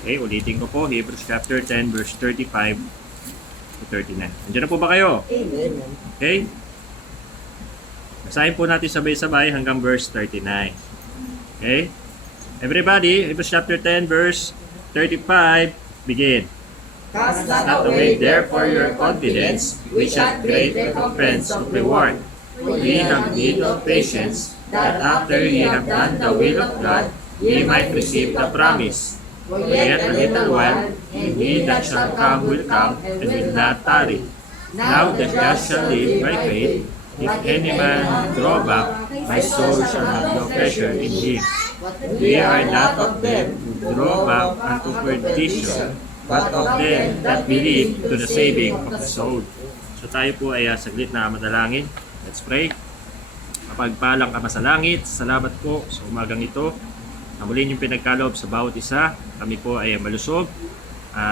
Okay, ulitin ko po, Hebrews chapter 10, verse 35 to 39. Nandiyan na po ba kayo? Amen. Okay? Basahin po natin sabay-sabay hanggang verse 39. Okay? Everybody, Hebrews chapter 10, verse 35, begin. Cast Not away therefore your confidence, which hath great recompense of reward. For ye have need of patience, that after ye have done the will of God, ye might receive the promise. For yet a little while, and he that shall come will come, and will not tarry. Now the just shall live by faith. If any man draw back, my soul shall have no pleasure in him. We are not of them who draw back unto perdition, but of them that believe to the saving of the soul. So tayo po ay saglit na madalangin. Let's pray. Mapagpalang Ama sa langit, salamat po sa umagang ito na muli niyong pinagkaloob sa bawat isa. Kami po ay malusog.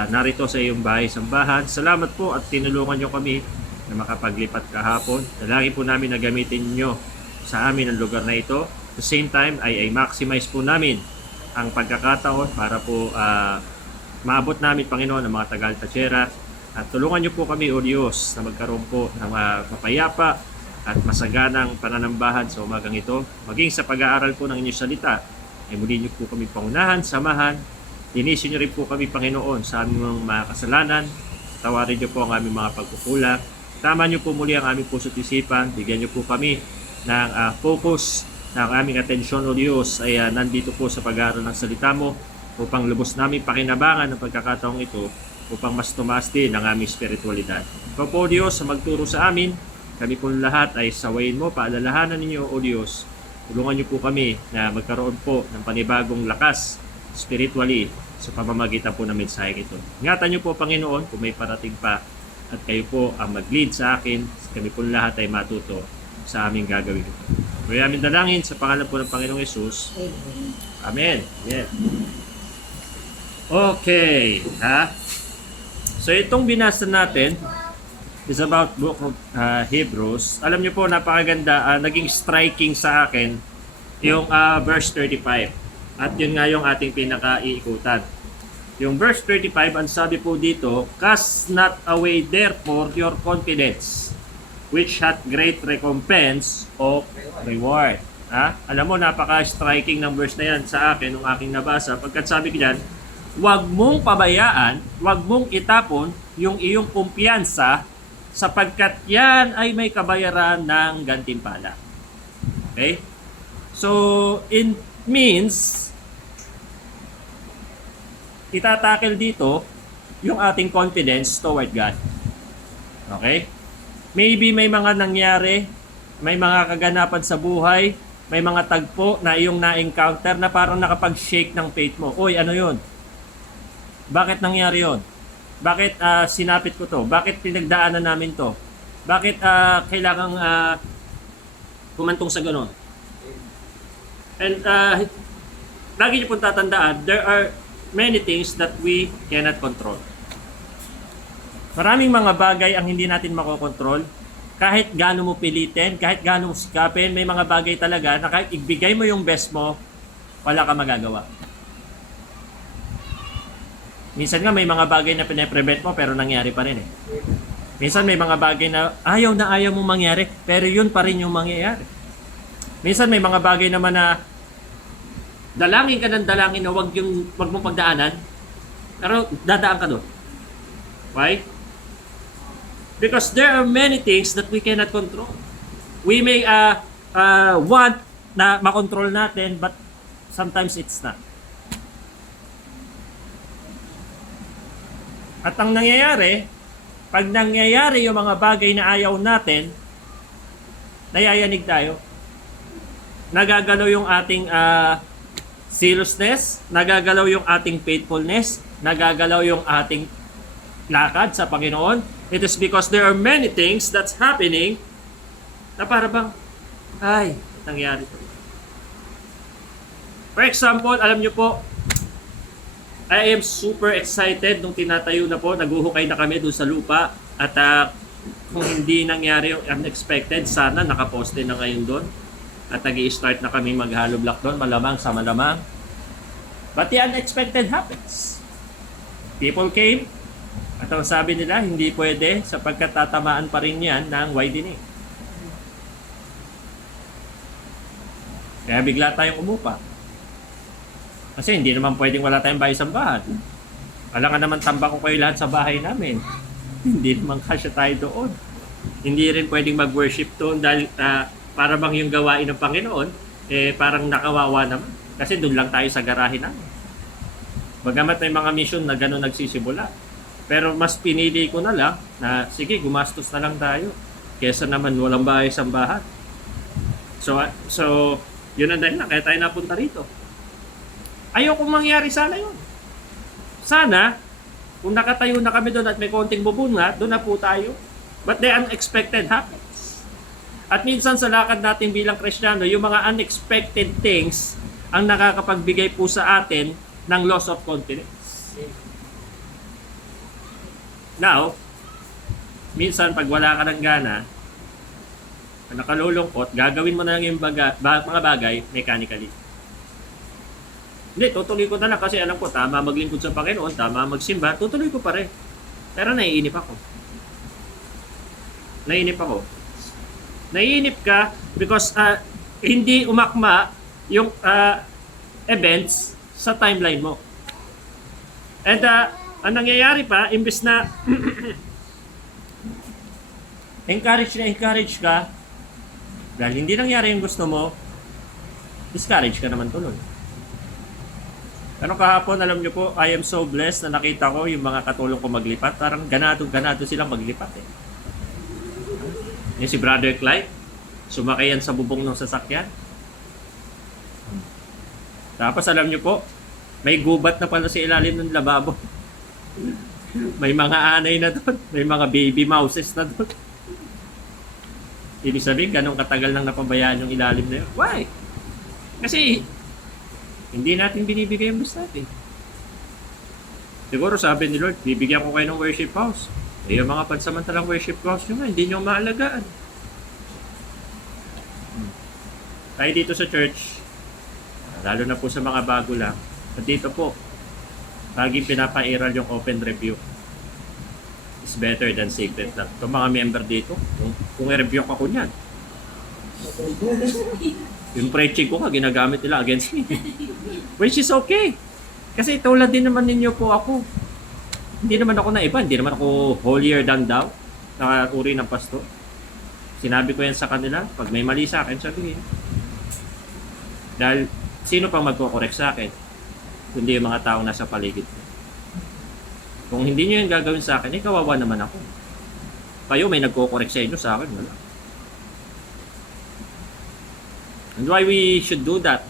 Narito sa iyong bahay-sambahan. Salamat po at tinulungan niyo kami na makapaglipat kahapon. Dalangin po namin na gamitin niyo sa amin ang lugar na ito. At the same time ay maximize po namin ang pagkakataon para po maabot namin, Panginoon, ang mga Tagal-Tachera. At tulungan niyo po kami, O Diyos, na magkaroon po ng mapayapa at masaganang pananambahan sa umagang ito. Maging sa pag-aaral po ng inyong salita, ay muli niyo po kami pangunahan, samahan. Linisin niyo rin po kami, Panginoon, sa aming mga kasalanan. Tawarin niyo po ang aming mga pagkukulang. Tama niyo po muli ang aming puso't isipan. Bigyan niyo po kami ng focus na ang aming atensyon, O Diyos, ay nandito po sa pag-aaral ng salita mo upang lubos namin pakinabangan ng pagkakataong ito upang mas tumaas din ang aming spiritualidad. Ikaw po, O Diyos, sa magturo sa amin, kami po lahat ay sawayin mo, paalalahanan ninyo, O Diyos. Tulungan niyo po kami na magkaroon po ng panibagong lakas spiritually sa pamamagitan po ng mensahe ito. Ingatan niyo po, Panginoon, kung may parating pa at kayo po ang mag-lead sa akin. Kami po lahat ay matuto sa aming gagawin ito. Kaya aming dalangin sa pangalan po ng Panginoong Yesus. Amen. Yeah. Okay. So itong binasa natin is about book of Hebrews. Alam niyo po, napakaganda, naging striking sa akin yung verse 35. At yun nga yung ating pinaka-iikutan. Yung verse 35, ang sabi po dito, cast not away therefore your confidence, which hath great recompense of reward. Alam mo, napaka-striking ng verse na yan sa akin, nung aking nabasa. Pagkat sabi ko dyan, huwag mong pabayaan, huwag mong itapon yung iyong kumpiyansa sapagkat yan ay may kabayaran ng gantimpala. Okay? So, it means, itatakel dito yung ating confidence toward God. Okay? Maybe may mga nangyari, may mga kaganapan sa buhay, may mga tagpo na iyong na-encounter na parang nakapag-shake ng faith mo. Uy, ano yun? Bakit nangyari yun? Bakit sinapit ko to? Bakit pinagdaanan namin to? Bakit kailangang kumantong sa ganon? And lagi niyo pong tatandaan, there are many things that we cannot control. Maraming mga bagay ang hindi natin makokontrol. Kahit gaano mo pilitin, kahit gaano mo sikapin, may mga bagay talaga na kahit ibigay mo yung best mo, wala ka magagawa. Minsan nga may mga bagay na pine-prevent mo pero nangyari pa rin eh. Minsan may mga bagay na ayaw mong mangyari pero yun pa rin yung mangyayari. Minsan may mga bagay naman na dalangin ka ng dalangin na wag mong pagdaanan pero dadaan ka doon. Why? Because there are many things that we cannot control. We may want na makontrol natin but sometimes it's not. At ang nangyayari, pag nangyayari yung mga bagay na ayaw natin, nayayanig tayo. Nagagalaw yung ating zealousness, nagagalaw yung ating faithfulness, nagagalaw yung ating lakad sa Panginoon. It is because there are many things that's happening na para bang, ay, nangyari ito. For example, alam nyo po, I am super excited nung tinatayo na po, naguhukay na kami doon sa lupa at kung hindi nangyari yung unexpected, sana nakaposte na ngayon doon at nag-i-start na kami mag-hollow block doon, malamang sa malamang. But the unexpected happens. People came, at ang sabi nila, hindi pwede sapagkat tatamaan pa rin yan ng widening. Kaya bigla tayong umupa. Kasi hindi naman pwedeng wala tayong bahay-sambahan. Alam nga naman tambak ko kayo lahat sa bahay namin. Hindi naman kasya tayo doon. Hindi rin pwedeng mag-worship doon dahil para bang yung gawain ng Panginoon, parang nakawawa naman. Kasi doon lang tayo sa garahe namin. Bagamat may mga mission na gano'n nagsisimula. Pero mas pinili ko na lang na sige, gumastos na lang tayo. Kesa naman walang bahay-sambahan. So, yun ang dahilan, kaya tayo napunta rito. Ayoko mangyari sana yun. Sana, kung nakatayo na kami doon at may konting bubunga, doon na po tayo. But the unexpected happens. At minsan sa lakad natin bilang Kristiyano, yung mga unexpected things ang nakakapagbigay po sa atin ng loss of confidence. Now, minsan pag wala ka ng gana, nakalulungkot, gagawin mo na lang yung mga bagay mechanically. Hindi, tutuloy ko na lang kasi alam ko, tama maglingkod sa Panginoon, tama magsimba, tutuloy ko pa rin. Pero naiinip ako. Naiinip ka because hindi umakma yung events sa timeline mo. And ang nangyayari pa, imbes na encourage ka, dahil hindi nangyari yung gusto mo, discourage ka naman tuloy. Pero kahapon, alam nyo po, I am so blessed na nakita ko yung mga katulong ko maglipat. Parang ganado silang maglipat eh. Yung si Brother Clyde, sumakay yan sa bubong ng sasakyan. Tapos alam nyo po, may gubat na pala sa ilalim ng lababo. May mga anay na doon, may mga baby mouses na doon. Ibig sabihin, ganun katagal nang napabayaan yung ilalim na yun. Why? Kasi, hindi natin binibigay yung gusto natin. Siguro sabi ni Lord, bibigyan ko kayo ng worship house. Yung mga pansamantalang worship house nyo nga, hindi nyo maalagaan. Tayo dito sa church, lalo na po sa mga bago lang, at dito po, laging pinapairal yung open review. Is better than secret lang. Itong mga member dito, kung i-review ako niyan, yung preaching ko ginagamit nila against me. Which is okay. Kasi tulad din naman ninyo po ako. Hindi naman ako na iba. Hindi naman ako holier than thou. Nakaturi ng pastor. Sinabi ko yan sa kanila. Pag may mali sa akin, sabihin. Dahil sino pang magko-correct sa akin? Kundi yung mga taong nasa paligid ko. Kung hindi nyo yung gagawin sa akin, kawawa naman ako. Kayo may nagko-correct sa inyo, sa akin wala. And why we should do that?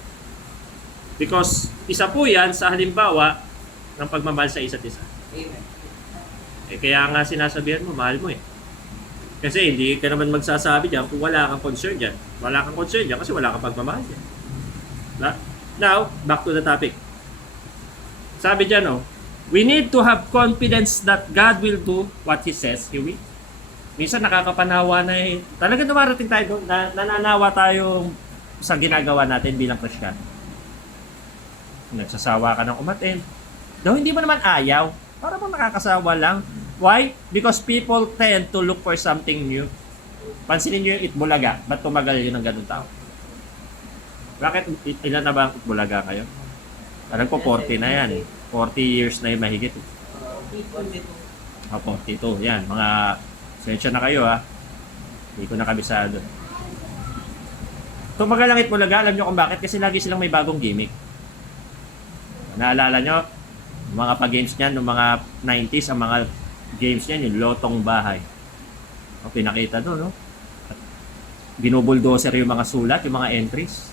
Because isa po yan sa halimbawa ng pagmamahal sa isa't isa. Amen. Kaya nga sinasabihan mo, mahal mo eh. Kasi hindi ka naman magsasabi dyan kung wala kang concern dyan. Wala kang concern dyan kasi wala kang pagmamahal dyan. Now, back to the topic. Sabi dyan, we need to have confidence that God will do what He says He will. Minsan nakakapanawa na eh. Talagang dumarating tayo doon, nananawa tayo sa ginagawa natin bilang Kristiyano. Nagsasawa ka ng umattend. Though hindi mo naman ayaw, para bang nakakasawa lang. Why? Because people tend to look for something new. Pansinin nyo yung Itbulaga. Ba't tumagal yun ng ganun tao? Bakit? Ilan na ba ang Itbulaga kayo? Alam ko 40 na yan eh. 40 years na yung mahigit. 42. 42. Yan. Mga sensya na kayo ha. Hindi ko na kabisado. Tumagal ang Itbulaga. Alam nyo kung bakit? Kasi lagi silang may bagong gimmick. Naalala nyo? Mga pa-games niyan, noong mga 90s, ang mga games niyan, yung lotong bahay. O, pinakita doon, no? Binubuldoser yung mga sulat, yung mga entries.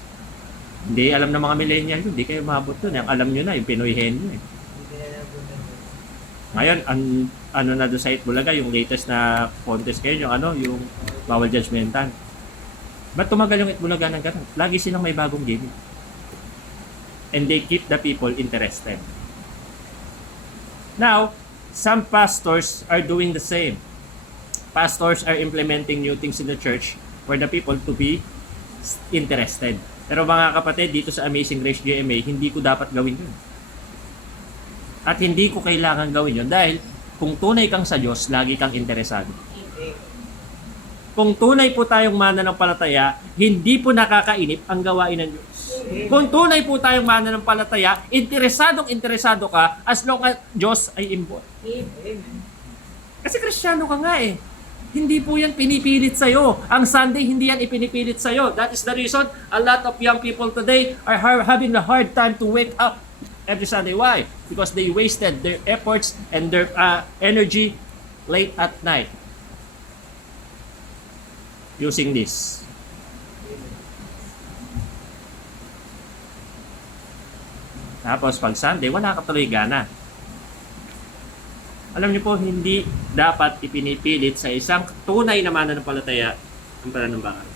Hindi alam ng mga millennial yun, hindi kayo maabot doon. Ang alam nyo na, yung Pinoy Henyo eh. Ngayon, ano na doon sa Itbulaga, yung latest na contest kayo, yung bawal judgmental. Ba't tumagal yung Itbulaga ng ganun? Lagi silang may bagong game. And they keep the people interested. Now, some pastors are doing the same. Pastors are implementing new things in the church for the people to be interested. Pero mga kapatid, dito sa Amazing Grace GMA, hindi ko dapat gawin yun. At hindi ko kailangan gawin yun dahil kung tunay kang sa Diyos, lagi kang interesado. Kung tunay po tayong mananampalataya, hindi po nakakainip ang gawain ng Diyos. Kung tunay po tayong mananampalataya, interesado ka as long as Diyos ay involved. Kasi Kristiyano ka nga eh. Hindi po yan pinipilit sa'yo. Ang Sunday, hindi yan ipinipilit sa'yo. That is the reason a lot of young people today are having a hard time to wake up every Sunday. Why? Because they wasted their efforts and their energy late at night using this. Tapos pag Sunday, wala ka tuloy gana. Alam niyo po, hindi dapat ipinipilit sa isang tunay na mananampalataya ang pananambahan.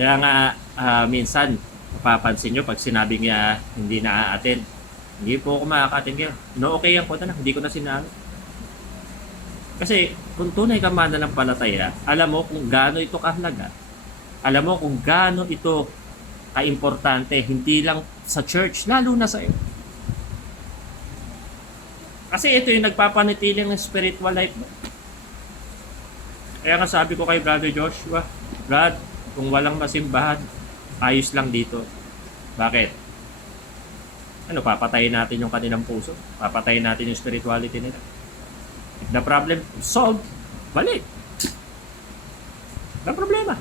Kaya nga, minsan, mapapansin nyo pag sinabi niya hindi na-a-attend. Hindi po ako makaka-attend kayo. No, okay yan po na, hindi ko na sinabi. Kasi kung tunay ka mananampalataya, alam mo kung gaano ito kahalaga. Alam mo kung gaano ito kaimportante, hindi lang sa church, lalo na sa iyo. Kasi ito yung nagpapanatili ng spiritual life mo. Kaya nga sabi ko kay Brother Joshua, Brad, kung walang masimbahan, ayos lang dito. Bakit? Ano, papatayin natin yung kanilang puso? Papatayin natin yung spirituality nila? If the problem solved, balik. Wala problema.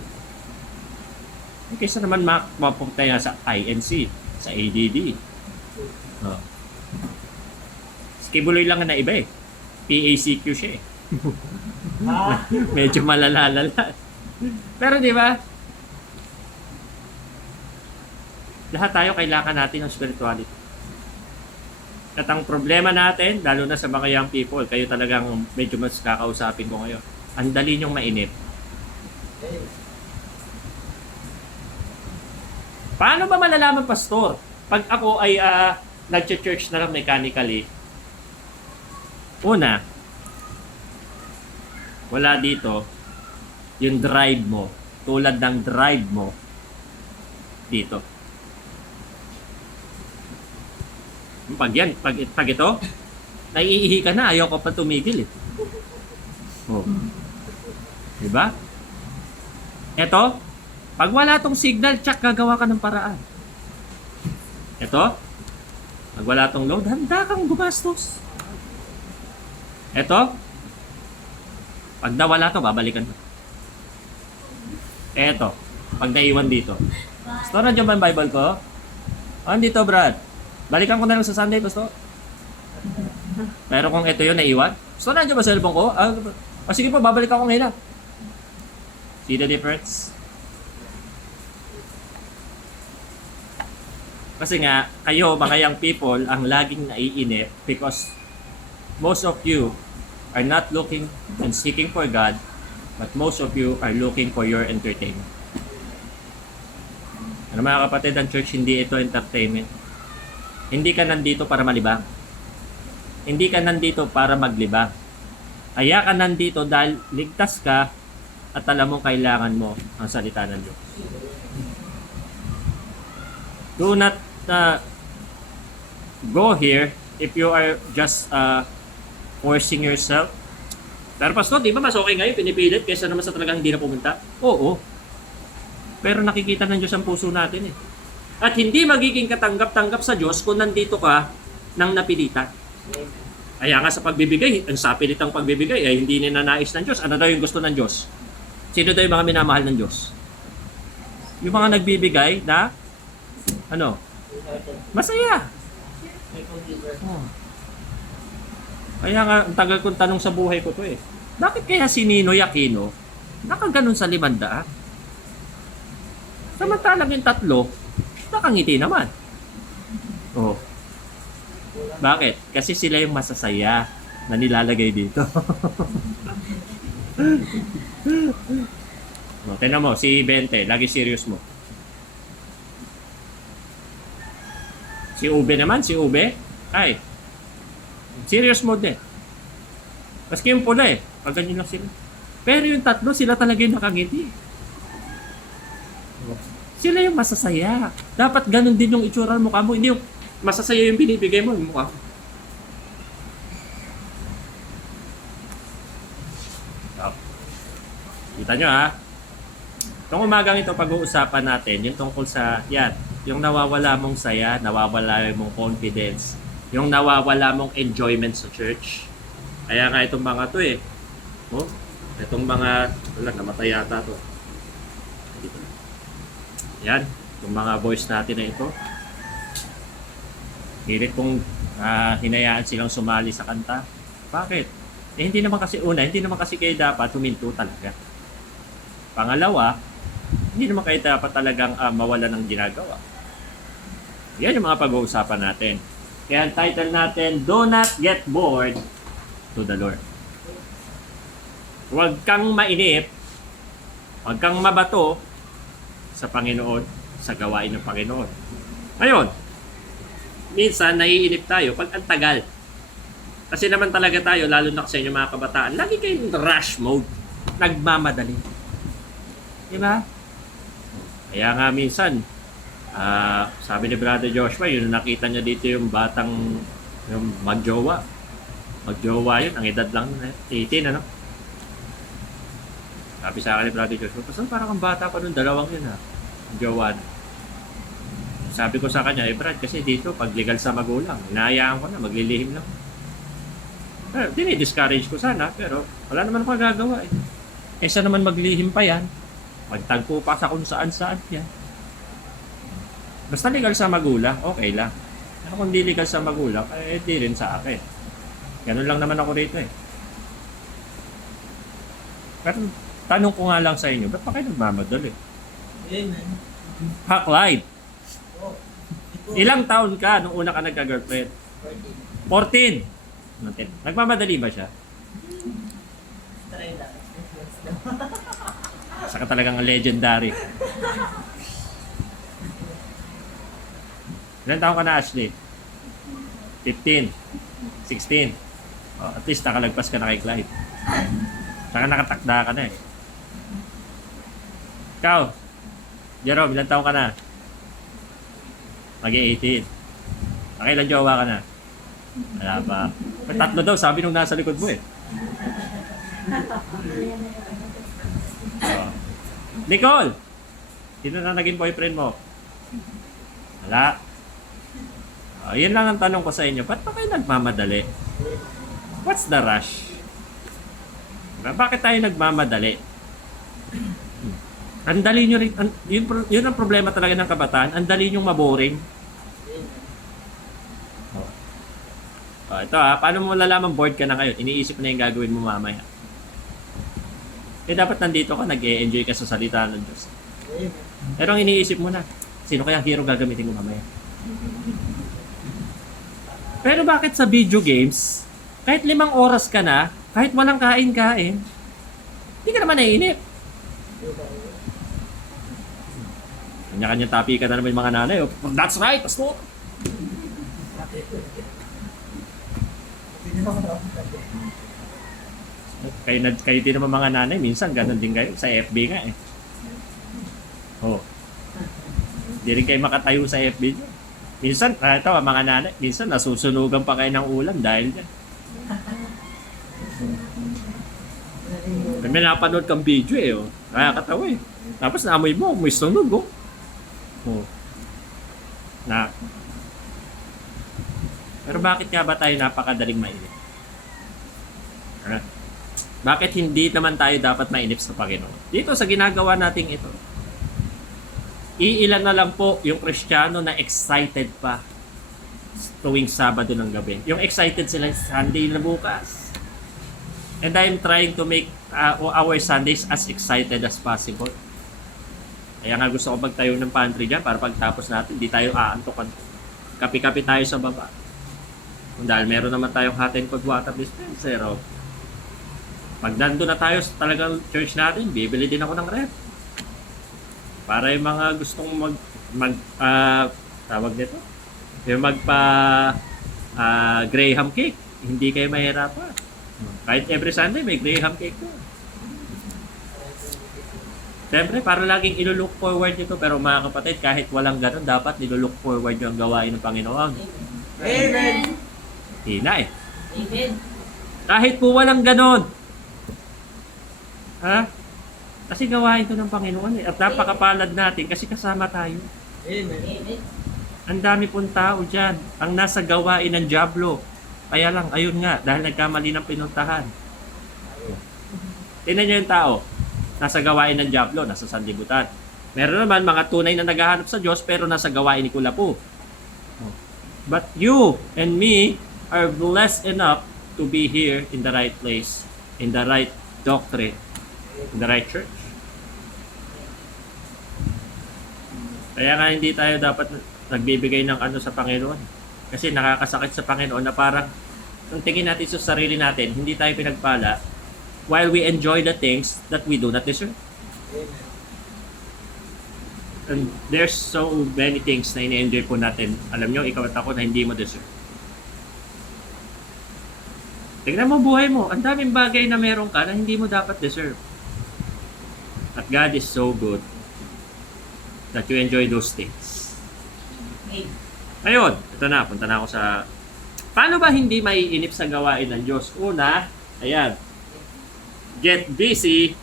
Kaysa naman mapunta sa INC, sa ADD. Oh. Kibuloy lang na iba eh. PACQ siya eh. Medyo malalalala. Pero di ba? Lahat tayo kailangan natin ng spirituality. At ang problema natin, lalo na sa mga young people, kayo talagang medyo mas kakausapin ko ngayon. Ang dali niyong mainip. Paano ba malalaman, pastor? Pag ako ay nag-church na lang mechanically, una, wala dito yung drive mo, tulad ng drive mo dito. Pag ito, naiihi ka na, ayaw ka pa tumigil eh. Oh. Diba? Ito, pag wala tong signal, tsak, gagawa ka ng paraan. Ito, pag wala tong load, handa kang gumastos. Ito, pag nawala to, babalikan to. Ito, pag naiwan dito. Pastor, nandiyan ba ang Bible ko? Andito, Brad. Balikan ko na lang sa Sunday, Pastor. Pero kung ito yun, naiwan. Pastor, nandiyan ba cellphone ko? Sige po, babalikan ko ngayon. See the difference? Kasi nga, kayo, mga young people, ang laging naiinip because most of you are not looking and seeking for God, but most of you are looking for your entertainment. Ano mga kapatid, ang church, hindi ito entertainment. Hindi ka nandito para malibang. Hindi ka nandito para maglibang. Kaya ka nandito dahil ligtas ka at alam mo kailangan mo ang salita ng Diyos. Do not go here if you are just forcing yourself. Pero pastor, di ba mas okay ngayon pinipilit kaysa naman sa talagang hindi na pumunta? Oo. Pero nakikita ng Diyos ang puso natin eh. At hindi magiging katanggap-tanggap sa Diyos kung nandito ka ng napilitan. Kaya nga sa pagbibigay, ang sapilit ang pagbibigay ay hindi ninanais ng Diyos. Ano daw yung gusto ng Diyos? Sino daw yung mga minamahal ng Diyos? Yung mga nagbibigay na masaya. Oh. Kaya nga, ang tagal kong tanong sa buhay ko to eh. Bakit kaya si Ninoy Aquino nakaganon sa 500? Samantalang yung 3, nakangiti naman. Oh. Bakit? Kasi sila yung masasaya na nilalagay dito. No, tingnan mo, si Bente, lagi serious mo. Si Ube naman, ay, serious mode eh. Maski yung pula eh, pag ganyan lang sila. Pero yung 3, sila talaga yung nakangiti. Sila yung masasaya. Dapat ganun din yung itsura mo kamo. Hindi yung masasaya yung binibigay mo, yung mukha. Oh. Kita nyo ha? Itong umagang ito, pag-uusapan natin, yung tungkol sa, yan, yung nawawala mong saya, nawawala mong confidence, yung nawawala mong enjoyment sa church. Kaya nga itong mga to eh. Oh, itong mga, wala, namatay yata to. Yan, yung mga boys natin na ito. Hilit kong hinayaan silang sumali sa kanta. Bakit? Eh hindi naman kasi hindi naman kasi kayo dapat huminto talaga. Pangalawa, hindi naman kayo dapat talagang mawala ng ginagawa. Yan yung mga pag-uusapan natin. Kaya ang title natin, Do Not Get Bored to the Lord. Huwag kang mainip, huwag kang mabato sa Panginoon, sa gawain ng Panginoon. Ngayon, minsan naiinip tayo pag ang tagal. Kasi naman talaga tayo, lalo na sa inyo mga kabataan, lagi kayong rush mode, nagmamadali. Diba? Kaya nga minsan, sabi ni Brother Joshua, yun nakita niya dito yung batang yung magjowa. Magjowa yun, ang edad lang 18, ano? Sabi sa akin ni Brother Joshua, pasal parang ang bata pa nun, dalawang yun ha. Ang jowa na. Sabi ko sa kanya, Brad, kasi dito, pag legal sa magulang, hinahayaan ko na, maglilihim lang. Pero, discourage ko sana, pero wala naman ako gagawa eh. Kesa naman maglihim pa yan, magtagpo pa sa kung saan-saan yan. Basta legal sa magulang, okay lang. Pero kung di legal sa magulang, eh di rin sa akin. Ganun lang naman ako rito eh. Pero tanong ko nga lang sa inyo, ba't pa kayo nagmamadali? Amen. Hack life. Oh, Ilang taon ka nung una ka nagka-girlfriend? 14. Nagmamadali ba siya? Try lang. Saka talagang legendary. Ilan taon ka na, Ashley? 15. 16. Oh, at least nakalagpas ka na kay Clyde. Saka nakatakda ka na eh. Ikaw, Jerome, ilan taon ka na? Mag-18. Ilan jowa ka na? Wala pa. Tatlo daw, sabi nung nasa likod mo eh. Oh. Nicole! Sino na naging boyfriend mo? Wala. Oh, yun lang ang tanong ko sa inyo. Ba't pa kayo nagmamadali? What's the rush? Bakit tayo nagmamadali? Ang dali nyo rin, yun ang problema talaga ng kabataan, ang dali nyo maboring. Oh, ito paano mo malalaman bored ka na ngayon? Iniisip na yung gagawin mo mamaya. Eh dapat nandito ka, nag-e-enjoy ka sa salita ng Diyos. Pero ang iniisip mo na, sino kaya hero gagamitin mo mamaya? Pero bakit sa video games, kahit 5 oras ka na, kahit walang kain-kain, hindi ka naman naiinip. Kanya-kanya tapi ka na naman yung mga nanay. Oh, that's right, pastor! Kayo din naman mga nanay, minsan ganun din kayo sa FB nga eh. Oh. Hindi rin kayo makatayo sa FB nyo. Minsan, ito mga nanay, minsan nasusunugan pa kayo ng ulam dahil dyan. May napanood kang video eh, oh. Kaya katawa eh. Tapos naamoy mo, may sunog oh. Oh. Pero bakit nga ba tayo napakadaling mainip? Bakit hindi naman tayo dapat mainip sa Panginoon? Dito sa ginagawa nating ito, iilan na lang po yung Kristiyano na excited pa tuwing Sabado ng gabi. Yung excited sila Sunday na bukas. And I'm trying to make our Sundays as excited as possible. Kaya nga gusto ko magtayo ng pantry dyan para pagtapos natin, di tayo aantokan. Kapi-kapi tayo sa baba. Dahil meron naman tayong hot and cold water dispenser. Oh. Pag nandun na tayo sa talagang church natin, bibili din ako ng ref. Para yung mga gustong tawag nito, yung Graham cake, hindi kayo mahirapan. Kahit every Sunday may Graham cake doon. Siyempre, para laging ilo-look forward nyo to. Pero mga kapatid, kahit walang ganun, dapat nilo-look forward nyo ang gawain ng Panginoon. Amen. Hindi na eh. Amen. Kahit po walang ganun. Ha? Kasi gawain to ng Panginoon eh. At napakapalad natin kasi kasama tayo. Amen. Amen. Ang dami pong tao dyan. Ang nasa gawain ng Diablo. Kaya lang, ayun nga, dahil nagkamali ng pinuntahan. Tingnan nyo yung tao. Nasa gawain ng Diablo, nasa sanlibutan. Meron naman mga tunay na naghahanap sa Diyos pero nasa gawain ni Kulapo. But you and me are blessed enough to be here in the right place, in the right doctrine, in the right church. Kaya nga hindi tayo dapat nagbibigay ng ano sa Panginoon. Kasi nakakasakit sa Panginoon na parang kung tingin natin sa sarili natin, hindi tayo pinagpala while we enjoy the things that we do not deserve. And there's so many things na ini-enjoy po natin. Alam nyo, ikaw at ako na hindi mo deserve. Tignan mo buhay mo. Ang daming bagay na meron ka na hindi mo dapat deserve. At God is so good that you enjoy those things. Amen. Ayun, ito na. Punta na ako sa... Paano ba hindi maiinip sa gawain ng Diyos? Una, ayan. Get busy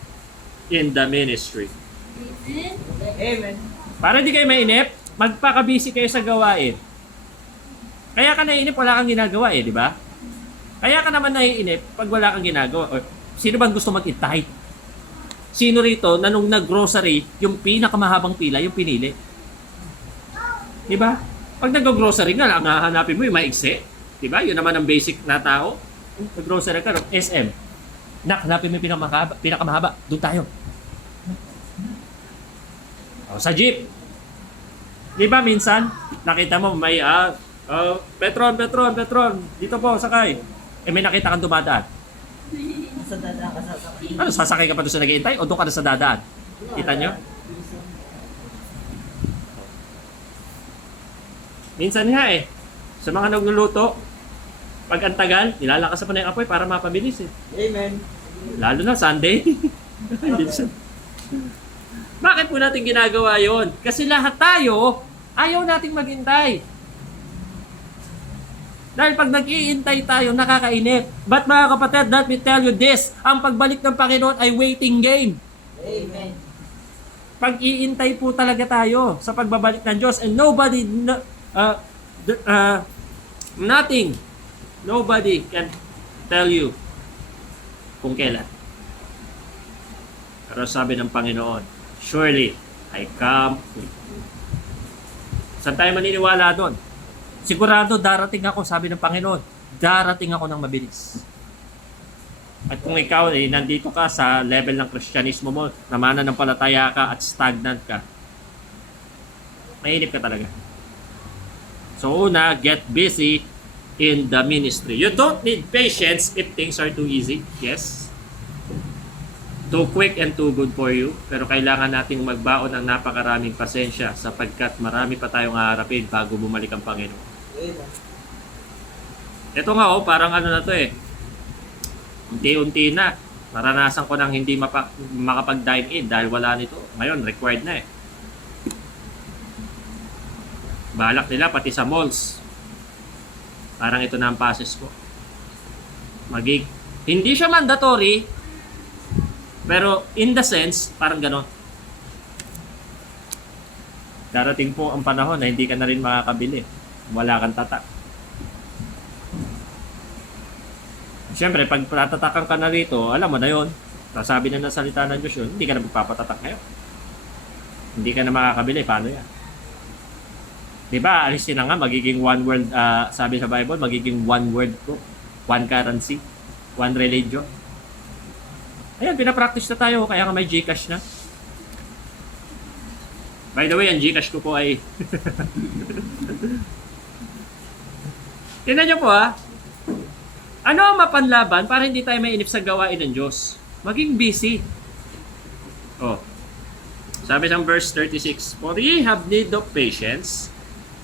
in the ministry. Amen. Amen. Para hindi kayo mainip, magpaka-busy kayo sa gawain. Kaya ka naiinip, wala kang ginagawa eh, di ba? Kaya ka naman naiinip pag wala kang ginagawa. Or, sino bang gusto mag-itay? Sino rito na nung nag-grocery, yung pinakamahabang pila, yung pinili? Di ba? Pag nag-grocery nga, ang hahanapin mo yung maigsi. Di ba? Yun naman ang basic na tao. Nag-grocery ka, SM. Hanapin mo yung pinakamahaba. Doon tayo. O, sa jeep. Di ba minsan, nakita mo may, Petron. Dito po, sakay. Eh, may nakita kang dumadaan. Sa dadaan ka sasakay. Ano, sasakay ka pa doon sa nag-iintay o doon ka na sa dadaan? Kita nyo? Minsan nga eh, sa mga nagluluto, pag ang tagal, nilalakas pa na yung apoy para mapabilis eh. Amen. Lalo na Sunday. Bakit po natin ginagawa yon? Kasi lahat tayo, ayaw nating maghintay. Dahil pag nag-iintay tayo, nakakainip. But mga kapatid, let me tell you this, ang pagbalik ng Panginoon ay waiting game. Amen. Pag-iintay po talaga tayo sa pagbabalik ng Diyos and nobody can tell you kung kailan. Pero sabi ng Panginoon, surely I come quick. Saan tayo maniniwala doon? Sigurado darating ako, sabi ng Panginoon, darating ako ng mabilis. At kung ikaw ay nandito ka sa level ng Kristyanismo mo, namananampalataya ka at stagnant ka, mainip ka talaga. So una, get busy in the ministry. You don't need patience if things are too easy. Yes. Too quick and too good for you. Pero kailangan nating magbaon ng napakaraming pasensya sapagkat marami pa tayong haharapin bago bumalik ang Panginoon. Amen. Ito nga parang ano na to eh. Unti-unti na. Naranasan ko nang hindi makapag-dine in dahil wala nito. Ngayon, required na eh. Balak nila pati sa malls. Parang ito na ang passes ko. Hindi siya mandatory, pero in the sense, parang gano'n. Darating po ang panahon na hindi ka na rin makakabili. Wala kang tatak. Siyempre, pag tatatakan ka na rito, alam mo na yun. Sabi na ng salita ng Diyos yun, hindi ka na magpapatatak ngayon. Hindi ka na makakabili. Paano yan? Diba, alisin na nga, magiging one world, sabi sa Bible, magiging one word ko. One currency. One religion. Ayan, pinapractice na tayo, kaya nga may Gcash na. By the way, ang Gcash ko po ay... Tingnan nyo po ano ang mapanlaban para hindi tayo mainip sa gawain ng Diyos? Maging busy. Sabi sa verse 36, For ye have need of patience,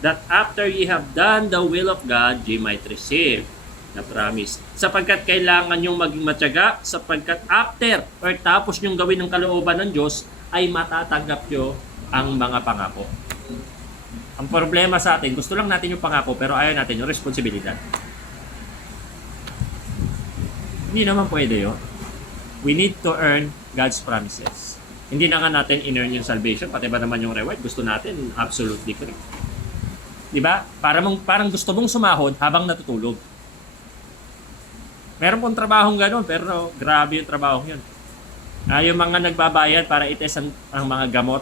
that after ye have done the will of God, ye might receive the promise. Sapagkat kailangan yung maging matyaga, sapagkat after or tapos yung gawin ng kalooban ng Diyos, ay matatanggap nyo ang mga pangako. Ang problema sa atin, gusto lang natin yung pangako pero ayaw natin yung responsibilidad. Hindi naman pwede yun. We need to earn God's promises. Hindi na nga natin in-earn yung salvation, pati ba naman yung reward, gusto natin absolutely free. Diba? Parang gusto mong sumahod habang natutulog. Meron pong trabahong ganun, pero grabe yung trabaho yun. Yung mga nagbabayad para ites ang mga gamot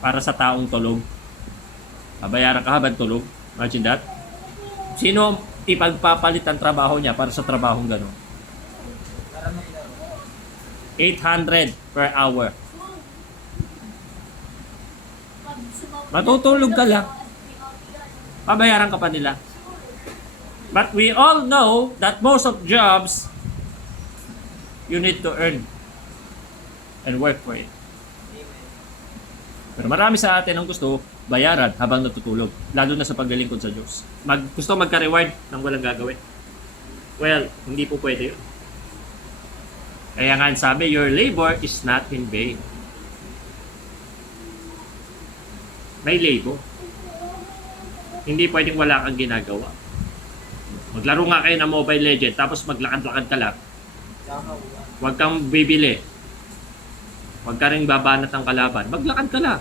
para sa taong tulog. Babayaran ka habang tulog. Imagine that. Sino ipagpapalit ang trabaho niya para sa trabahong ganun? 800 per hour. Matutulog ka lang. Pabayaran ka pa nila. But we all know that most of jobs, you need to earn and work for it. Pero marami sa atin ang gusto bayaran habang natutulog, lalo na sa paglilingkod sa Diyos. Gusto magka-reward nang walang gagawin. Well, hindi po pwede yun. Kaya nga sabi, your labor is not in vain. May labor. Hindi pwedeng wala kang ginagawa. Maglaro nga kayo ng Mobile Legends tapos maglakad-lakad ka lang. Huwag kang bibili. Huwag ka rin babanat ng kalaban. Maglakad ka lang.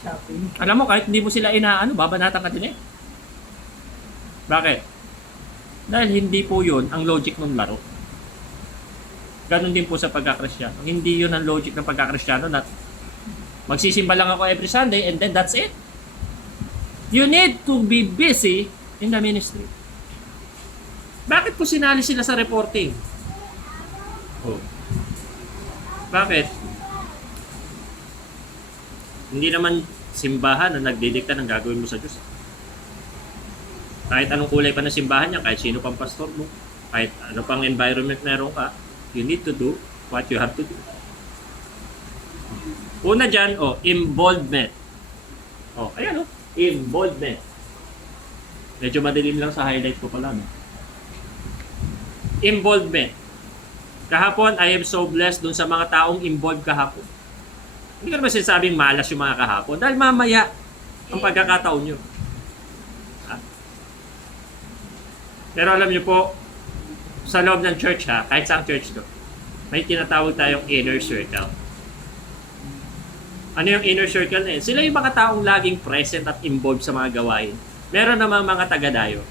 Shopping. Alam mo, kahit hindi mo sila babanatan ka din eh. Bakit? Dahil hindi po yun ang logic ng laro. Ganon din po sa pagkakristyano. Hindi yun ang logic ng pagkakristyano na magsisimba lang ako every Sunday and then that's it. You need to be busy in the ministry. Bakit po sinali sila sa reporting? Oh. Bakit? Hindi naman simbahan na nagdidikta ng gagawin mo sa Diyos. Kahit anong kulay pa ng simbahan niya, kahit sino pang pastor mo, kahit ano pang environment meron ka, you need to do what you have to do. Una dyan, involvement. Ayan involvement. Medyo madilim lang sa highlight ko pala. Involvement. Kahapon, I am so blessed dun sa mga taong involved kahapon. Hindi ko naman sinasabing malas yung mga kahapon dahil mamaya ang pagkakataon nyo. Pero alam nyo po, sa loob ng church kahit saang church to, may tinatawag tayong inner circle. Ano yung inner circle na yun? Sila yung mga taong laging present at involved sa mga gawain. Meron namang mga tagadayo.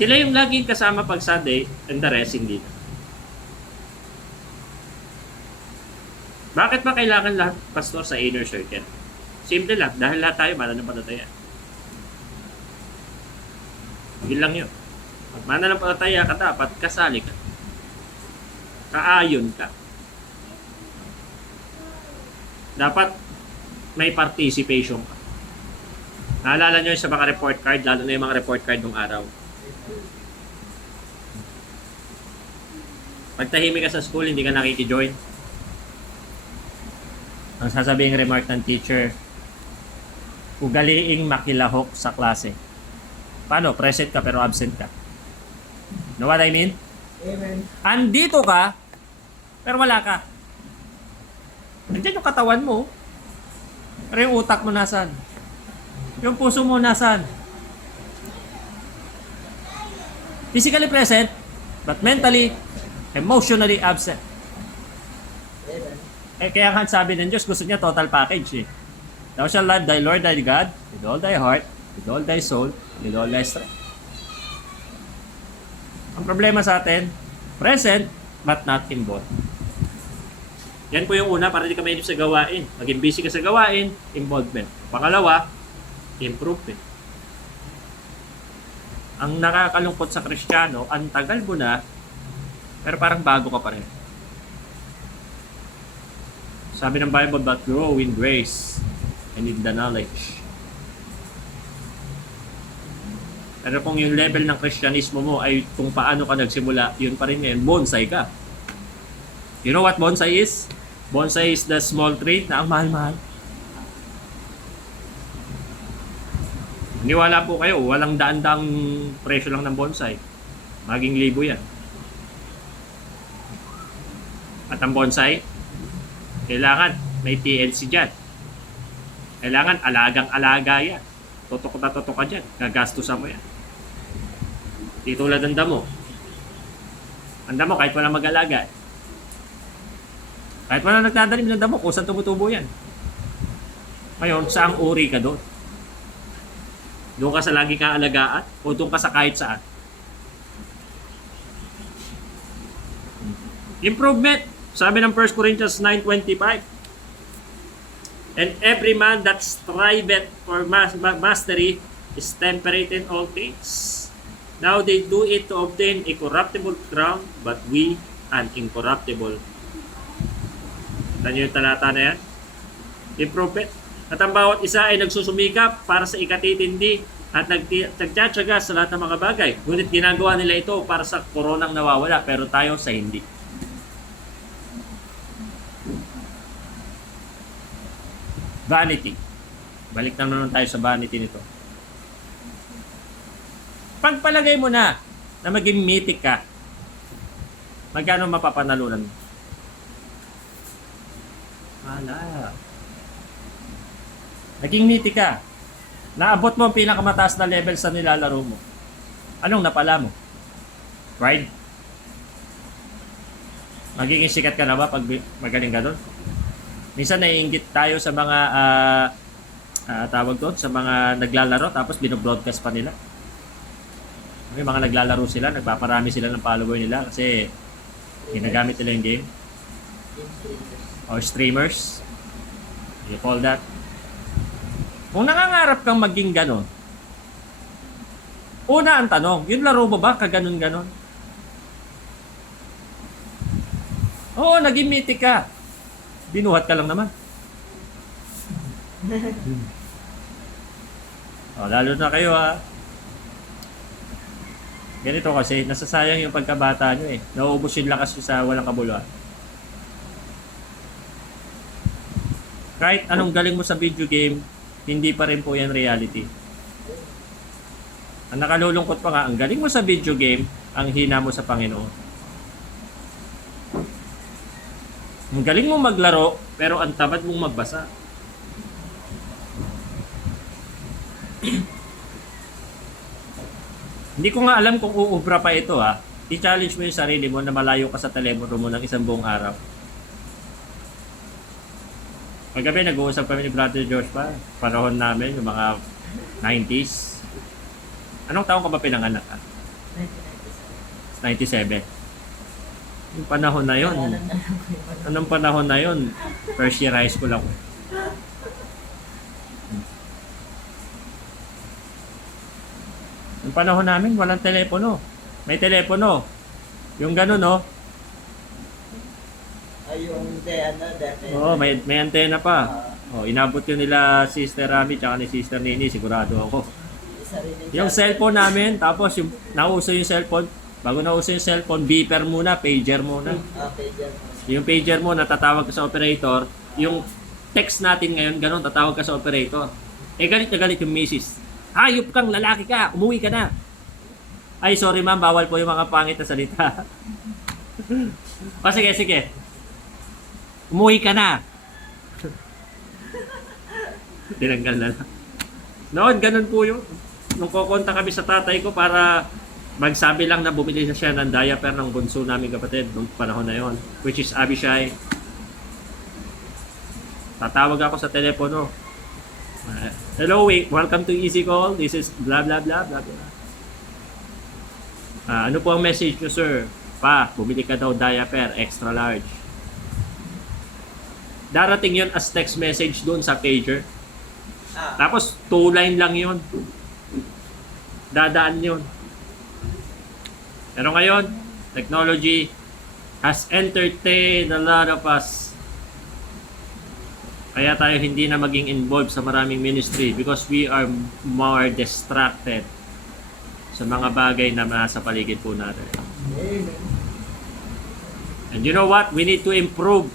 Sila yung laging kasama pag Sunday and the rest hindi na. Bakit ba kailangan lahat pastor sa inner circle? Simple lang, dahil lahat tayo mananampalataya. Yun lang yun. Pag mananampalataya ka, dapat kasali ka. Kaayon ka. Dapat may participation ka. Naalala nyo sa mga report card, lalo na yung mga report card ng araw. Pag tahimik ka sa school, hindi ka nakikijoin. Ang sasabihin remark ng teacher, ugaliing makilahok sa klase. Paano? Present ka pero absent ka. Know what I mean? Amen. Andito ka, pero wala ka. Nandiyan yung katawan mo, pero yung utak mo nasan? Yung puso mo nasan? Physically present, but mentally, emotionally absent. Amen. Kaya nga sabi ng Diyos, gusto niya total package eh. Thou shalt love thy Lord thy God with all thy heart, with all thy soul, with all thy strength. Ang problema sa atin, present but not involved. Yan po yung una, para di ka mainip sa gawain. Maging busy ka sa gawain, involvement. Pangalawa, improvement. Ang nakakalungkot sa Kristiyano, ang tagal mo na, pero parang bago ka pa rin. Sabi ng Bible, but grow in grace and in the knowledge. Pero kung yung level ng Kristyanismo mo ay kung paano ka nagsimula, yun pa rin ngayon, bonsai ka. You know what bonsai is? Bonsai is the small tree na ang mahal-mahal. Niwala po kayo, walang daan-daang presyo lang ng bonsai. Maging libo yan. At At ang bonsai, kailangan may TLC dyan. Kailangan alagang-alaga yan. Tutok na tutok ka dyan. Gagastusan mo yan. Di tulad ng damo. Ang damo, kahit wala mag-alaga. Kahit wala nagtatanim ng damo, kusang tumutubo yan. Ngayon, saang uri ka doon? Doon ka sa lagi kang alagaan? O doon ka sa kahit saan? Improvement. Sabi ng 1 Corinthians 9:25. And every man that striveth for mastery is temperate in all things. Now they do it to obtain a corruptible crown, but we an incorruptible. Tanyo yung talata na yan? Improvement. At ang bawat isa ay nagsusumikap para sa ikatitindi at nagtiyatsaga sa lahat ng mga bagay. Ngunit ginagawa nila ito para sa koronang nawawala, pero tayo sa hindi. Vanity. Balik na naman tayo sa vanity nito. Pagpalagay mo na maging mythic ka, magkano mapapanalunan mo? Wala. Naging mythic ka. Naabot mo ang pinakamataas na level sa nilalaro mo. Anong napala mo? Pride? Magiging sikat ka na ba pag magaling ka doon? Minsan naiinggit tayo sa mga tawag doon, sa mga naglalaro tapos binobroadcast pa nila. May mga naglalaro sila, nagpaparami sila ng follower nila kasi ginagamit nila yung game. Or streamers. You call that. Kung nangangarap kang maging ganon, una ang tanong, yung laro mo ba kaganon-ganon? Oo, naging mythic ka. Binuhat ka lang naman. Lalo na kayo ha. Ganito kasi, nasasayang yung pagkabata nyo eh. Nauubos yung lakas nyo sa walang kabuluhan. Kahit anong galing mo sa video game, hindi pa rin po yan reality. Ang nakalulungkot pa nga, ang galing mo sa video game, ang hina mo sa Panginoon. Ang galing mong maglaro, pero ang tamad mong magbasa. Hindi ko nga alam kung uubra pa ito ha. I-challenge mo yung sarili mo na malayo ka sa telepono mo ng isang buong araw. Paggabi, nag-uusap kami ni Brother Josh pa. Panahon namin, yung mga 90s. Anong taong ka ba pinanganak ha? 97. Yung panahon na yon. Anong panahon na yon? First year high school ako. Yung panahon namin, walang telepono. May telepono. Yung gano'n, no? Ay, yung dati. Oo, may antena pa. Inabot yun nila Sister Rami tsaka ni Sister Nini, sigurado ako. Yung cellphone namin, tapos yung nauso yung cellphone, bago nauso yung cellphone, beeper muna, pager muna. Pager. Yung pager mo, natatawag ka sa operator. Yung text natin ngayon, ganun, tatawag ka sa operator. Galit na galit yung misis. Hayop kang lalaki ka, umuwi ka na. Ay, sorry ma'am, bawal po yung mga pangit na salita. Sige. Umuwi ka na. Tinanggal na lang. Noon, ganun po yun. Nung kukonta kami sa tatay ko para magsabi lang na bumili na siya ng diaper ng bunso namin kapatid nung panahon na yon, which is Abishai. Tatawag ako sa telepono. Hello, welcome to Easy Call. This is blah blah blah blah blah. Ano po ang message nyo, sir? Pa, bumili ka daw diaper, extra large. Darating yun as text message doon sa pager. Tapos 2 line lang yun. Dadaan yun. Pero ngayon, technology has entertained a lot of us. Kaya tayo hindi na maging involved sa maraming ministry because we are more distracted sa mga bagay na nasa paligid po natin. And you know what? We need to improve.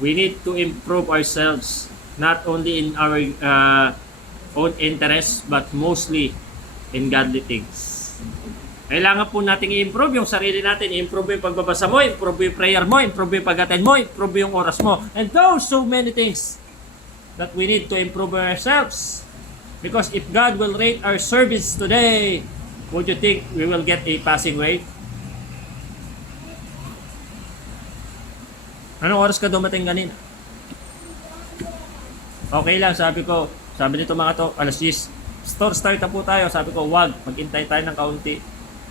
We need to improve ourselves, not only in our own interests, but mostly in godly things. Kailangan po nating i-improve yung sarili natin, i-improve yung pagbabasa mo, improve yung prayer mo, improve yung pag-attend mo, improve yung oras mo. And those so many things that we need to improve ourselves. Because if God will rate our service today, would you think we will get a passing grade? Anong oras ka dumating kanina? Okay lang, sabi nito mga to, alas 10. Store start na po tayo. Sabi ko, wag, maghintay tayo ng kaunti.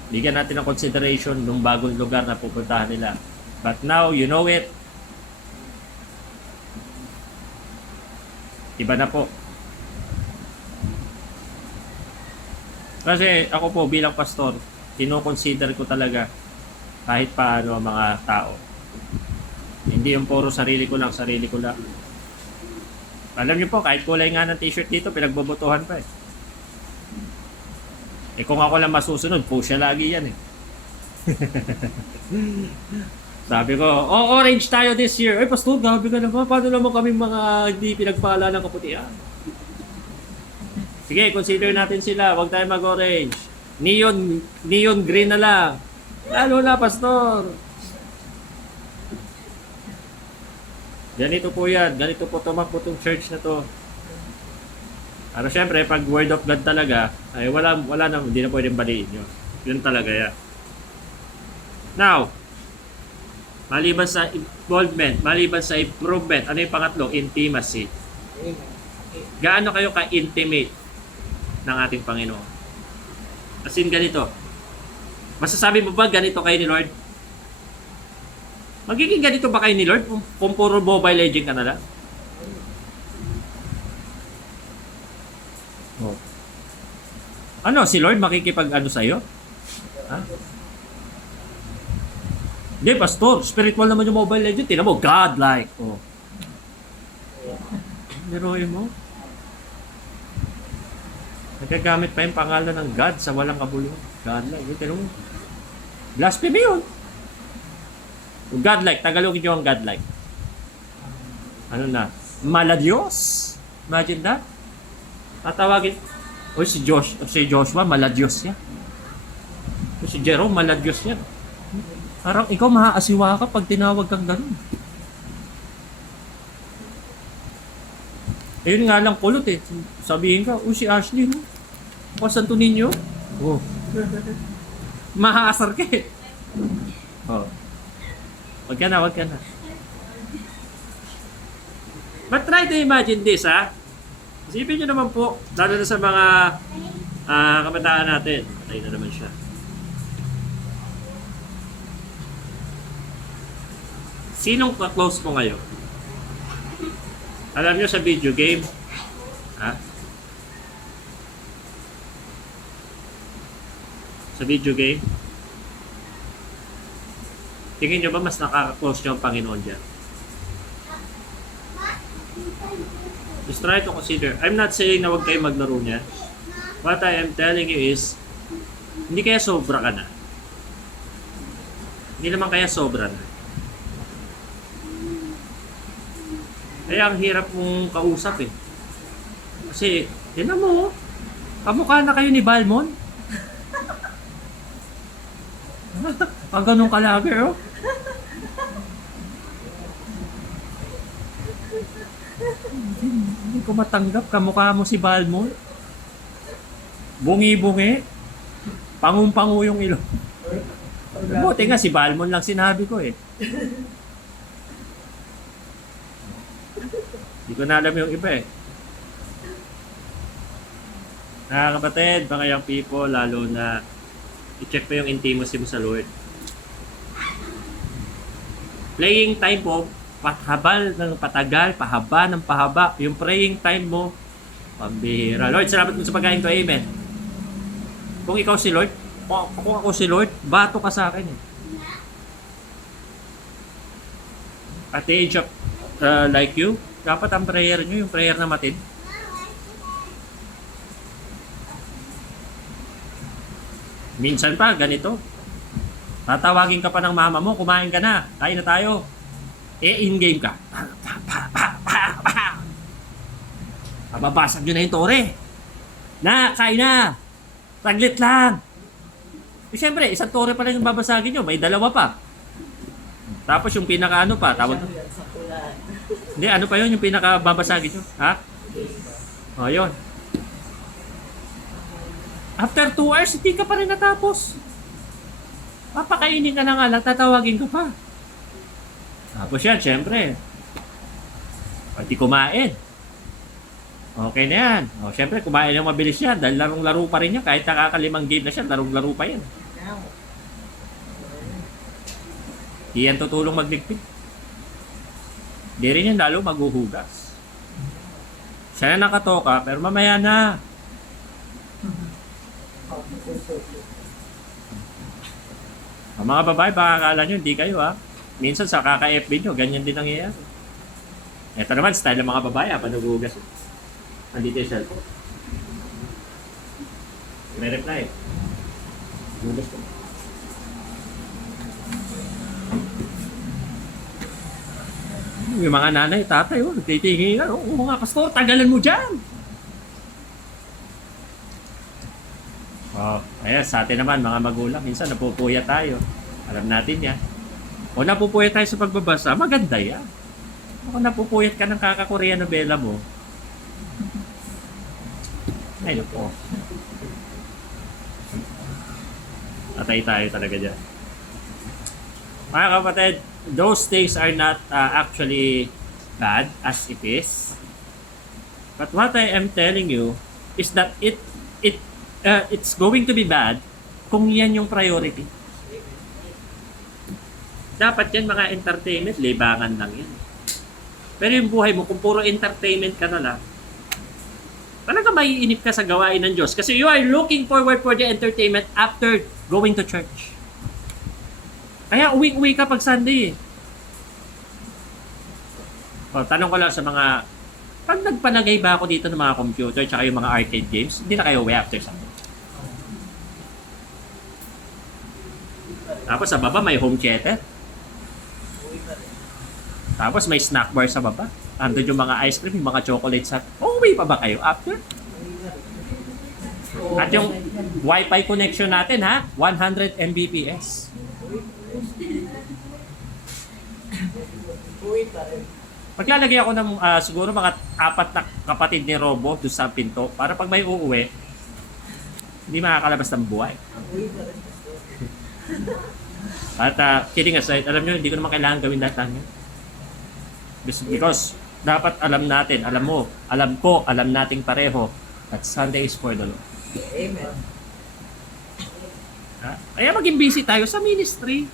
Bigyan natin ng consideration ng bagong lugar na pupuntahan nila. But now, you know it. Iba na po. Kasi ako po bilang pastor, kino-consider ko talaga kahit paano ang mga tao. Hindi yung puro sarili ko lang. Alam niyo po, kahit kulay nga ng t-shirt dito, pinagbobotohan pa eh. Kung ako lang masusunod, po siya lagi yan eh. Sabi ko, orange tayo this year. Ay, pastor, gabi ka naman. Paano naman kami mga hindi pinagpala ng kaputihan? Sige, consider natin sila. Huwag tayo mag-orange. Neon green na lang. Lalo na, pastor. Ganito po yan. Ganito po tumakbo itong church na to. Pero syempre, pag word of God talaga, ay wala na, hindi na pwedeng baliin yun. Yun talaga yan. Now, maliban sa involvement, maliban sa improvement, ano yung pangatlo? Intimacy. Gaano kayo ka-intimate ng ating Panginoon? As in ganito. Masasabi mo ba ganito kayo ni Lord? Magiging ganito ba kayo ni Lord kung puro Mobile Legend ka na lang? Oh. Ano, si Lord makikipag-ano sa'yo? Ha? Hindi, pastor. Spiritual naman yung Mobile Legend. Tingnan mo, God-like. Oh. Niroy mo. Nagagamit pa yung pangalan ng God sa walang kabuluhan. God-like. Tingnan mo. Blasphemy yun. God-like. Tagalogin nyo ang God-like. Ano na? Maladiyos. Imagine that. Tatawagin. O si Joshua, maladyos yan. O si Jerome, maladyos yan. Parang ikaw maaasiwa ka pag tinawag kang ganun. Ayun nga lang kulot eh. Sabihin ka, si Ashley, no? Santo Niño. Oh. Mahaasar ka eh. Oh. Wag ka na. But try to imagine this, ha? Isipin nyo naman po, lalo na sa mga kabataan natin. Patay na naman siya. Sinong ka-close mo ngayon? Alam nyo sa video game? Ha? Sa video game? Tingin nyo ba mas nakaka-close nyo ang Panginoon dyan? Just try to consider. I'm not saying na huwag kayo maglaro niya. What I am telling you is, hindi kaya sobra ka na. Hindi naman kaya sobra na. Kaya ang hirap mong kausap eh. Kasi, tinan mo, kamukha na kayo ni Balmon. Ang ganun kalagi, oh. Hindi ko matanggap, kamukha mo si Balmon. Bungi-bungi. Pangung-pangu yung ilong. Buti nga si Balmon lang sinabi ko eh. Hindi ko na alam yung iba eh. Nakakapatid, mga young people, lalo na i-check mo yung intimacy mo sa Lord. Playing time mo, pahabal ng patagal, pahaba ng pahaba. Yung praying time mo, pambihira. Lord, salamat mo sa pagkain ko. Amen. Kung ikaw si Lord, kung ako si Lord, bato ka sa akin eh. At the age of like you, dapat ang prayer nyo, yung prayer na matid. Minsan pa, ganito. Tatawagin ka pa ng mama mo, kumain ka na, kain na tayo. In-game ka. Mababasag nyo na yung tore. Na, kain na. Saglit lang. Eh, siyempre, isang tore pa lang yung babasagin nyo, may dalawa pa. Tapos yung pinaka ano pa, tawag Siya yan sa pulaan. hindi, ano pa yun yung pinaka babasagin nyo? Ha? O, yun. After 2 hours, hindi ka pa rin natapos. Papakainin ka na nga lang, tatawagin ka pa. Tapos yan, syempre. Pati kumain. Okay na yan. O, syempre, kumain ng mabilis yan. Dahil larong-laro pa rin yan. Kahit nakakalimang game na siya, larong-laro pa yan. Di yan tutulong magligpit. Di rin yan lalo maghuhugas. Siya na nakatoka, pero mamaya na. Ang mga babae, baka akala nyo, hindi kayo ha. Minsan sa kaka-FB nyo, ganyan din nangyayari. Ito naman, style ng mga babae ha, panaghuhugas. Andito yung cellphone. May reply. Hugas ko. Yung mga nanay, tatay, nagtitingin na. Oo mga pastor, tagalan mo dyan. Ayan, sa atin naman, mga magulang, minsan napupuyat tayo. Alam natin yan. O napupuyat tayo sa pagbabasa, maganda yan. Kung napupuyat ka ng kaka-Korean novela mo, ay, po. Atay tayo talaga dyan. Mga kapatid, those things are not actually bad as it is. But what I am telling you is that it's going to be bad kung yan yung priority. Dapat yan mga entertainment, libangan lang yan. Pero yung buhay mo, kung puro entertainment ka na lang, talaga maiinip ka sa gawain ng Diyos. Kasi you are looking forward for the entertainment after going to church. Kaya uwi-uwi ka pag Sunday eh. O, tanong ko lang sa mga, pag nagpanagay ba ako dito ng mga computer tsaka yung mga arcade games, hindi na kayo uwi after Sunday. Tapos sa baba may home theater. Tapos may snack bar sa baba. Andun yung mga ice cream, yung mga chocolates. Uwi pa ba kayo after? At yung Wi-Fi connection natin ha, 100 Mbps. Uwi pa rin. Maglalagay ako ng siguro mga 4 na kapatid ni Robo doon sa pinto para pag may uuwi, hindi makakalabas ng buhay. Uwi pa rin. At kidding aside, alam nyo, hindi ko naman kailangan gawin lahat ng yun. Because dapat alam natin, alam mo, alam ko, alam nating pareho that Sunday is for the Lord. Amen. Kaya maging busy tayo sa ministry.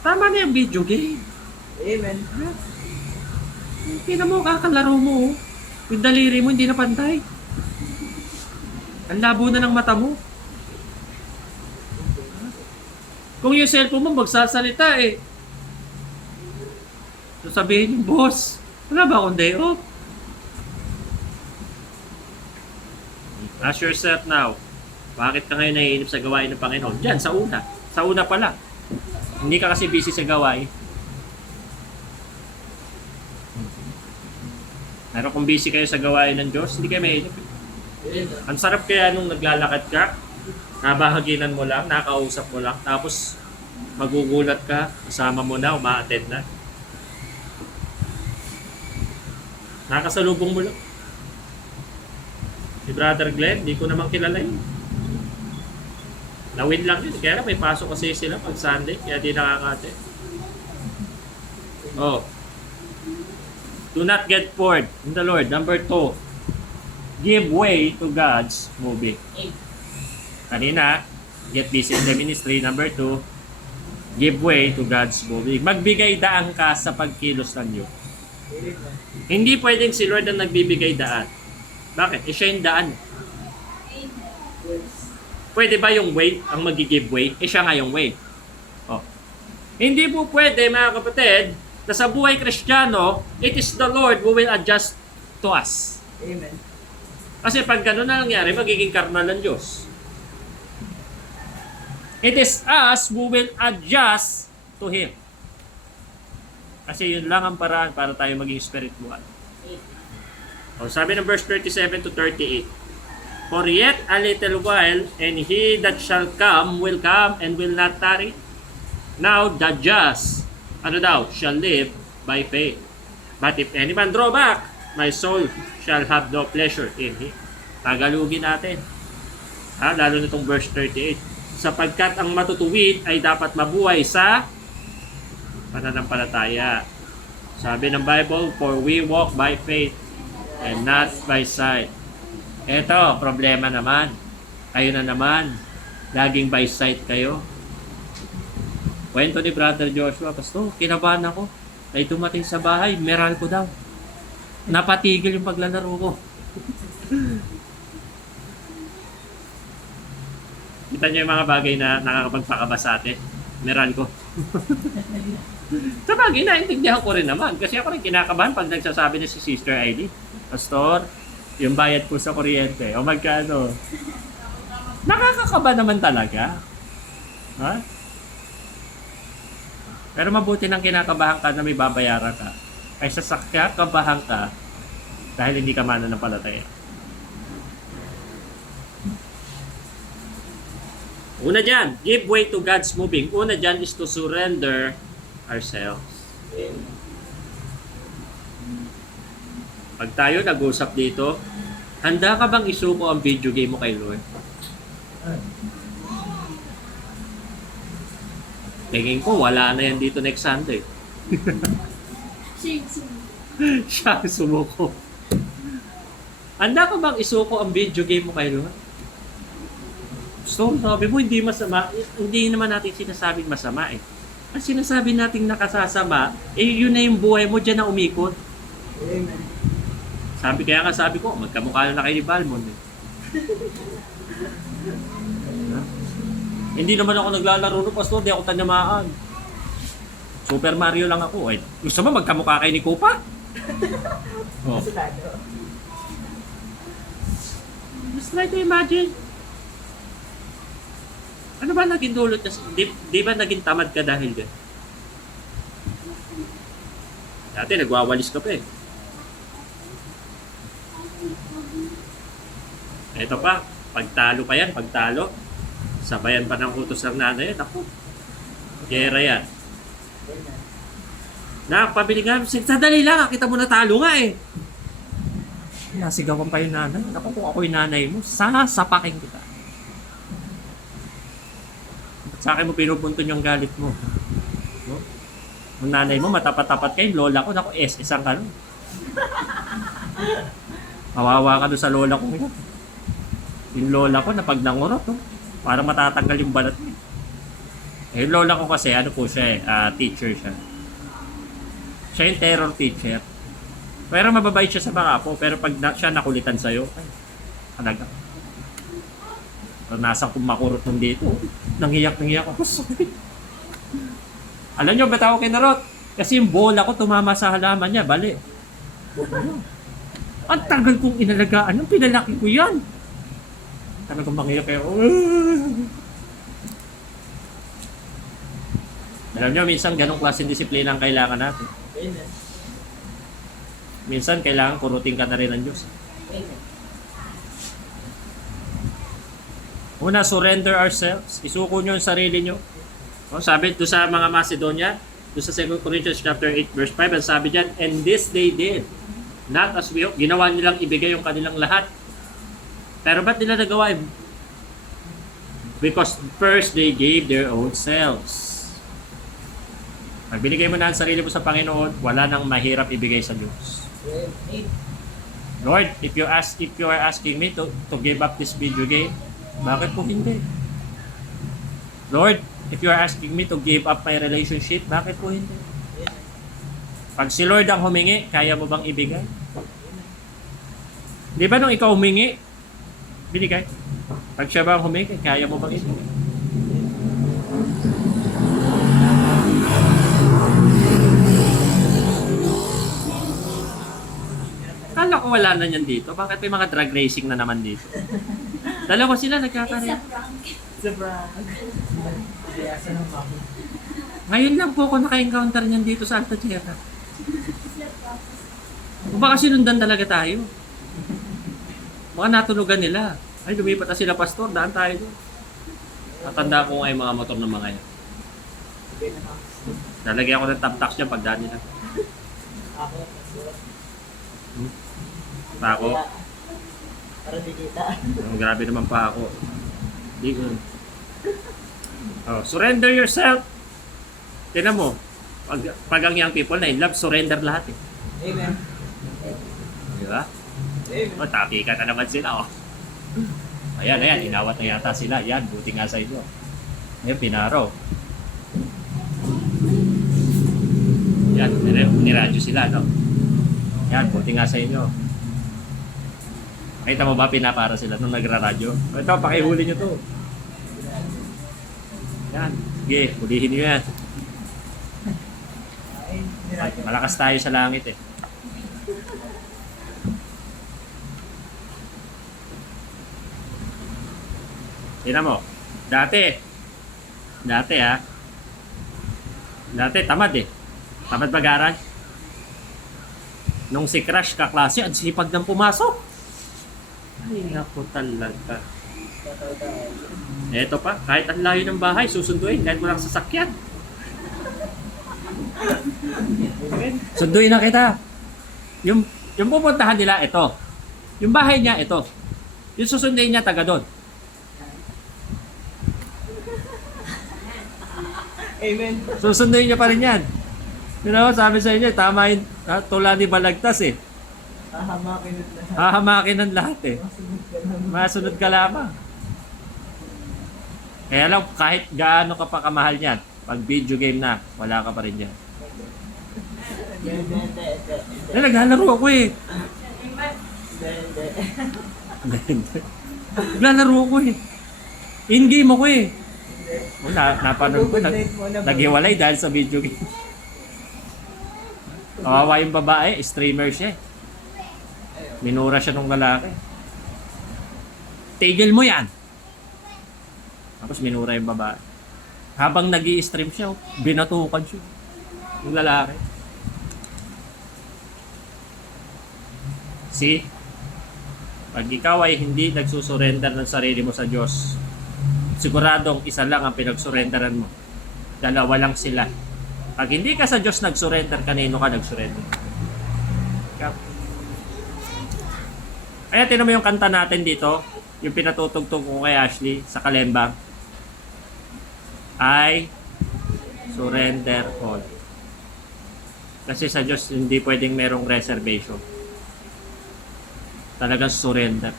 Tama na yung video game. Amen. Tingnan mo, kakalaro mo. Yung daliri mo, hindi na pantay. Ang labo na ng mata mo. Kung yung cellphone mo magsasalita eh. So sabihin yung boss, wala ba akong day off? Ask yourself now, bakit ka ngayon naiinip sa gawain ng Panginoon? Diyan, sa una. Sa una pala. Hindi ka kasi busy sa gawain. Pero kung busy kayo sa gawain ng Diyos, hindi kayo maiinip. Ang sarap kaya nung naglalakad ka, nabahaginan mo lang, nakausap mo lang, tapos magugulat ka, kasama mo na, uma-attend na. Nakasalubong mo lang. Si Brother Glenn, di ko naman kilala yun. Nawin lang yun. Kaya may pasok kasi sila pag Sunday, kaya di nakakate. Oh. Do not get bored in the Lord. Number 2, give way to God's moving. Kanina, get busy in the ministry. Number 2, give way to God's moving. Magbigay daan ka sa pagkilos ng Diyos. Hindi pwedeng si Lord ang nagbibigay daan. Bakit? Siya yung daan. Pwede ba yung way ang mag-give way? Siya nga yung way. Oh. Hindi po pwede, mga kapatid, na sa buhay Kristiyano, it is the Lord who will adjust to us. Amen. Kasi pag gano'n na nangyari, magiging karnal ng Diyos. It is us who will adjust to Him. Kasi yun lang ang paraan para tayo maging spiritual. O, sabi ng verse 37 to 38, For yet a little while, and he that shall come will come and will not tarry. Now the just, ano daw, shall live by faith. But if any man draw back, my soul shall have no pleasure in him. Tagalugin natin. Lalo na itong verse 38. Sapagkat ang matutuwid ay dapat mabuhay sa pananampalataya. Sabi ng Bible, for we walk by faith and not by sight. Eto, problema naman. Kayo na naman. Laging by sight kayo. Kwento ni Brother Joshua, Pastor, kinabahan ako. Ay dumating sa bahay, meral ko daw. Napatigil yung paglalaro ko. Kita niyo yung mga bagay na nakakapagpakaba sa atin. Meral ko. Sa bagay, naintindihan ko rin naman. Kasi ako rin kinakabahan pag nagsasabi na si Sister Aileen, Pastor, yung bayad po sa kuryente, o magkano? Nakakakaba naman talaga. Ha? Pero mabuti nang kinakabahan ka na may babayaran ka. Kaysa sa kakabahan ka dahil hindi ka mananampalataya. Una dyan, give way to God's moving. Una dyan is to surrender ourselves. Pag tayo nag-usap dito, handa ka bang isuko ang video game mo kay Lord? Tingin ko, wala na yan dito next Sunday. Siya ang sumuko. Handa ka bang isuko ang video game mo kay Lord? So, sabi mo, hindi masama. Hindi naman natin sinasabing masama eh. Ang sinasabi natin nakasasama, yun na yung buhay mo dyan na umikot. Amen. Sabi ko, magkamukha na kayo ni Balmond eh. Hindi naman ako naglalaro no, Pastor, di ako tanamaan. Super Mario lang ako. Eh, gusto mo magkamukha kayo ni Koopa? Oh. Kasulado. Just try to imagine. Ano ba naging dulot? Di ba naging tamad ka dahil dyan? Dati nagwawalis ka pa eh. Ito pa, pagtalo pa yan, pagtalo. Sabayan pa ng utos ng nanay. Ako, gera yan. Nakapabili nga, sadali lang, kita mo natalo nga eh. Nasigawan pa yung nanay. Ako, kung ako yung nanay mo, sasapakin kita. Ba't sa akin mo pinupunton yung galit mo? No? Ang nanay mo, matapat-tapat kayo, lola ko, naku, isang ka nun. Kawawa ka doon sa lola ko. Yung lola ko, na pag nangurot, no? Para matatanggal yung balat niya. Eh, yung lola ko kasi, ano po siya teacher siya. Siya yung terror teacher. Pero mababait siya sa mga apo, pero pag siya nakulitan sa'yo, ay, talaga. Nasa kong makurot nung dito. Nangiyak ako. Alam nyo, ba't ako kinarot? Kasi yung bola ko tumama sa halaman niya, bali. Ang tagal kong inalagaan, nung pinalaki ko yan. Talagang mangiyak kayo. Alam nyo, minsan ganong klaseng disiplina ang kailangan natin. Amen. Minsan kailangan kurutin ka na rin ng Diyos. Amen. Una, surrender ourselves. Isuko nyo yung sarili nyo. O, sabi doon sa mga Macedonia, doon sa 2 Corinthians chapter 8 verse 5, ang sabi dyan, and this they did, not as we hope. Ginawa nilang ibigay yung kanilang lahat. Pero ba't nila nagawa? Because first they gave their own selves. Pag binigay mo na ang sarili mo sa Panginoon, wala nang mahirap ibigay sa Diyos. Amen. Lord, if you are asking me to give up this video game, bakit po hindi? Lord, if you are asking me to give up my relationship, bakit po hindi? Pag si Lord ang humingi, kaya mo bang ibigay? Di ba nung ikaw humingi, binigay? Pag siya ba ang humingi, kaya mo bang ibigay? Kala ko wala na niyan dito. Bakit may mga drag racing na naman dito? Dalawa sila nagkakaroon. Sobrang. Kaya sa ng mami. Ngayon lang po ako naka-encounter niyan dito sa Alta Tierra. O baka sinundan talaga tayo. Baka natulugan nila. Ay, lumipat na sila, pastor. Daan tayo doon. Natanda ko nga yung mga motor ng mga yan. Sige na ako. Lalagyan ko ng top-tax dyan pag daan nila. Ako, pastor. Tako. Kaya, para di kita. Grabe naman pa ako. Di ko. Oh, surrender yourself. Tingnan mo. Pag ang young people na in love, surrender lahat eh. Amen. Di ba? Amen. O, taki ka na naman sila oh. Ayan, inawat na yata sila. Yan, buti nga sa inyo. Ayan, pinaraw. Yan, niradyo sila, no? Yan, buti nga sa inyo. Nakita mo ba, pinapara sila nung nagra-radyo? Ito, pakihuli nyo to. Yan, sige, hulihin nyo yan. Ay, malakas tayo sa langit eh. Tingnan mo, dati tamad eh. Tamad mag-aral. Nung si Crush kaklase, ang sipag nang pumasok. Ay, naku talaga. Eto pa, kahit ang layo ng bahay, susunduin, kahit walang sasakyan. Sunduin na kita. Yung pupuntahan nila, ito. Yung bahay niya, ito. Yung susunduin niya, taga doon. Amen. Susunduin niya pa rin yan. You know, sabi sa inyo, tama yung tula ni Balagtas eh. Hahamakin at lahat. Hahamakin ng lahat eh. Masunod ka naman. Masunod ka lamang. Kaya lang, kahit gaano ka pa kamahal niyan, pag video game na, wala ka pa rin yan. Eh, naglalaro ako eh. Naglalaro ako eh. In-game ako eh. Napanood ko, naghiwalay dahil sa video game. Kawawa yung babae, streamer siya eh. Minura siya ng lalaki. Tigil mo yan. Tapos minura yung babae. Habang nag-i-stream siya, binatukan siya. Yung lalaki. See? Pag ikaw ay hindi nagsusurrender ng sarili mo sa Diyos, siguradong isa lang ang pinagsurrenderan mo. Dalawa lang sila. Pag hindi ka sa Diyos nagsurrender, kanino ka nagsurrender? Kaya tinan mo yung kanta natin dito, yung pinatutugtog ko kay Ashley sa Kalembang. I surrender all. Kasi sa Diyos hindi pwedeng merong reservation. Talagang surrender.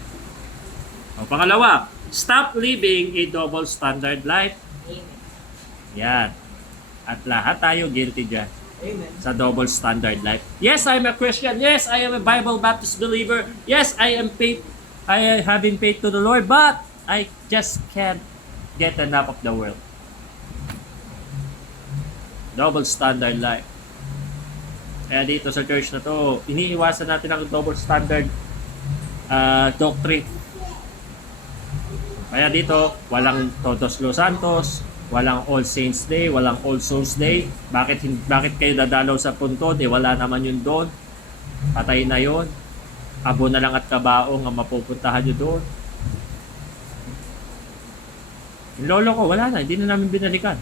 O, pangalawa, stop living a double standard life. Yan. At lahat tayo guilty dyan Amen. sa double standard life. Yes, I am a Christian. Yes, I am a Bible Baptist believer. Yes, I am having faith to the Lord, but I just can't get enough of the world. Double standard life. Kaya dito sa church na to, iniiwasan natin ang double standard doctrine. Kaya dito, walang Todos Los Santos, walang All Saints Day, walang All Souls Day. Bakit kayo dadalaw sa puntod? Wala naman yun doon. Patay na yun. Abo na lang at kabaong ang mapupuntahan nyo doon. Yung lolo ko, wala na. Hindi na namin binalikan.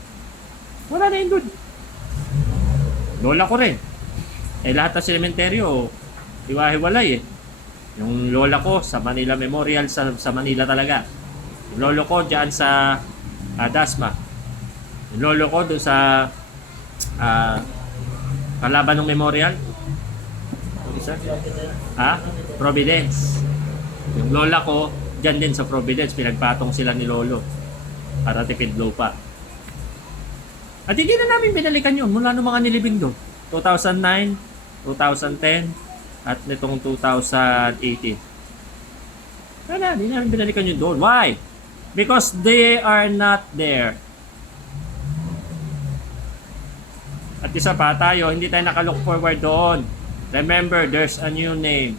Wala na yun doon. Lola ko rin. Lahat ng sementeryo, hiwa-hiwalay eh. Yung lola ko sa Manila Memorial, sa Manila talaga. Yung lolo ko dyan sa Dasma. Yung lolo ko doon sa Kalaban ng Memorial. Isa? Providence. Yung lola ko dyan din sa Providence. Pinagpatong sila ni lolo para tipid lupa. At hindi na namin binalikan yun mula nung mga nilibing doon. 2009, 2010, at nitong 2018. Wala, hindi namin binalikan yun doon. Why? Because they are not there. At isa pa tayo, hindi tayo nakalook forward doon. Remember, there's a new name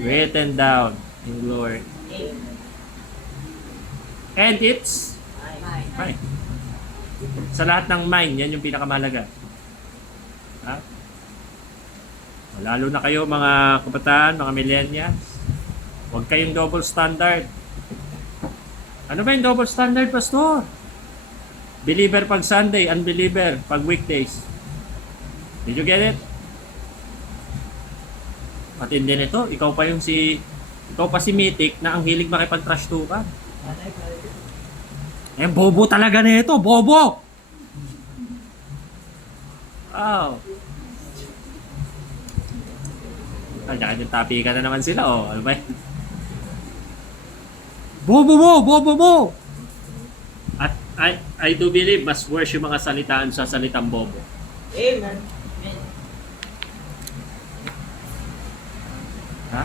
written down in glory. And it's mine. Sa lahat ng mine, yan yung pinakamahalaga. Ha? Lalo na kayo mga kabataan, mga millennials. Huwag kayong double standard. Ano ba yung double standard, Pastor? Believer pag Sunday, unbeliever pag weekdays. Did you get it? Matindi nito. Ikaw pa si Mythic na ang hilig makipag-trash talkan. Nanay, pare. Eh, bobo talaga nito, bobo! Wow. Kanya-kanyang tapikan na naman sila, oh. Ano ba yun? Bobo mo! Bobo mo! At I do believe mas worse yung mga salitaan sa salitang bobo. Amen. Amen. Ha?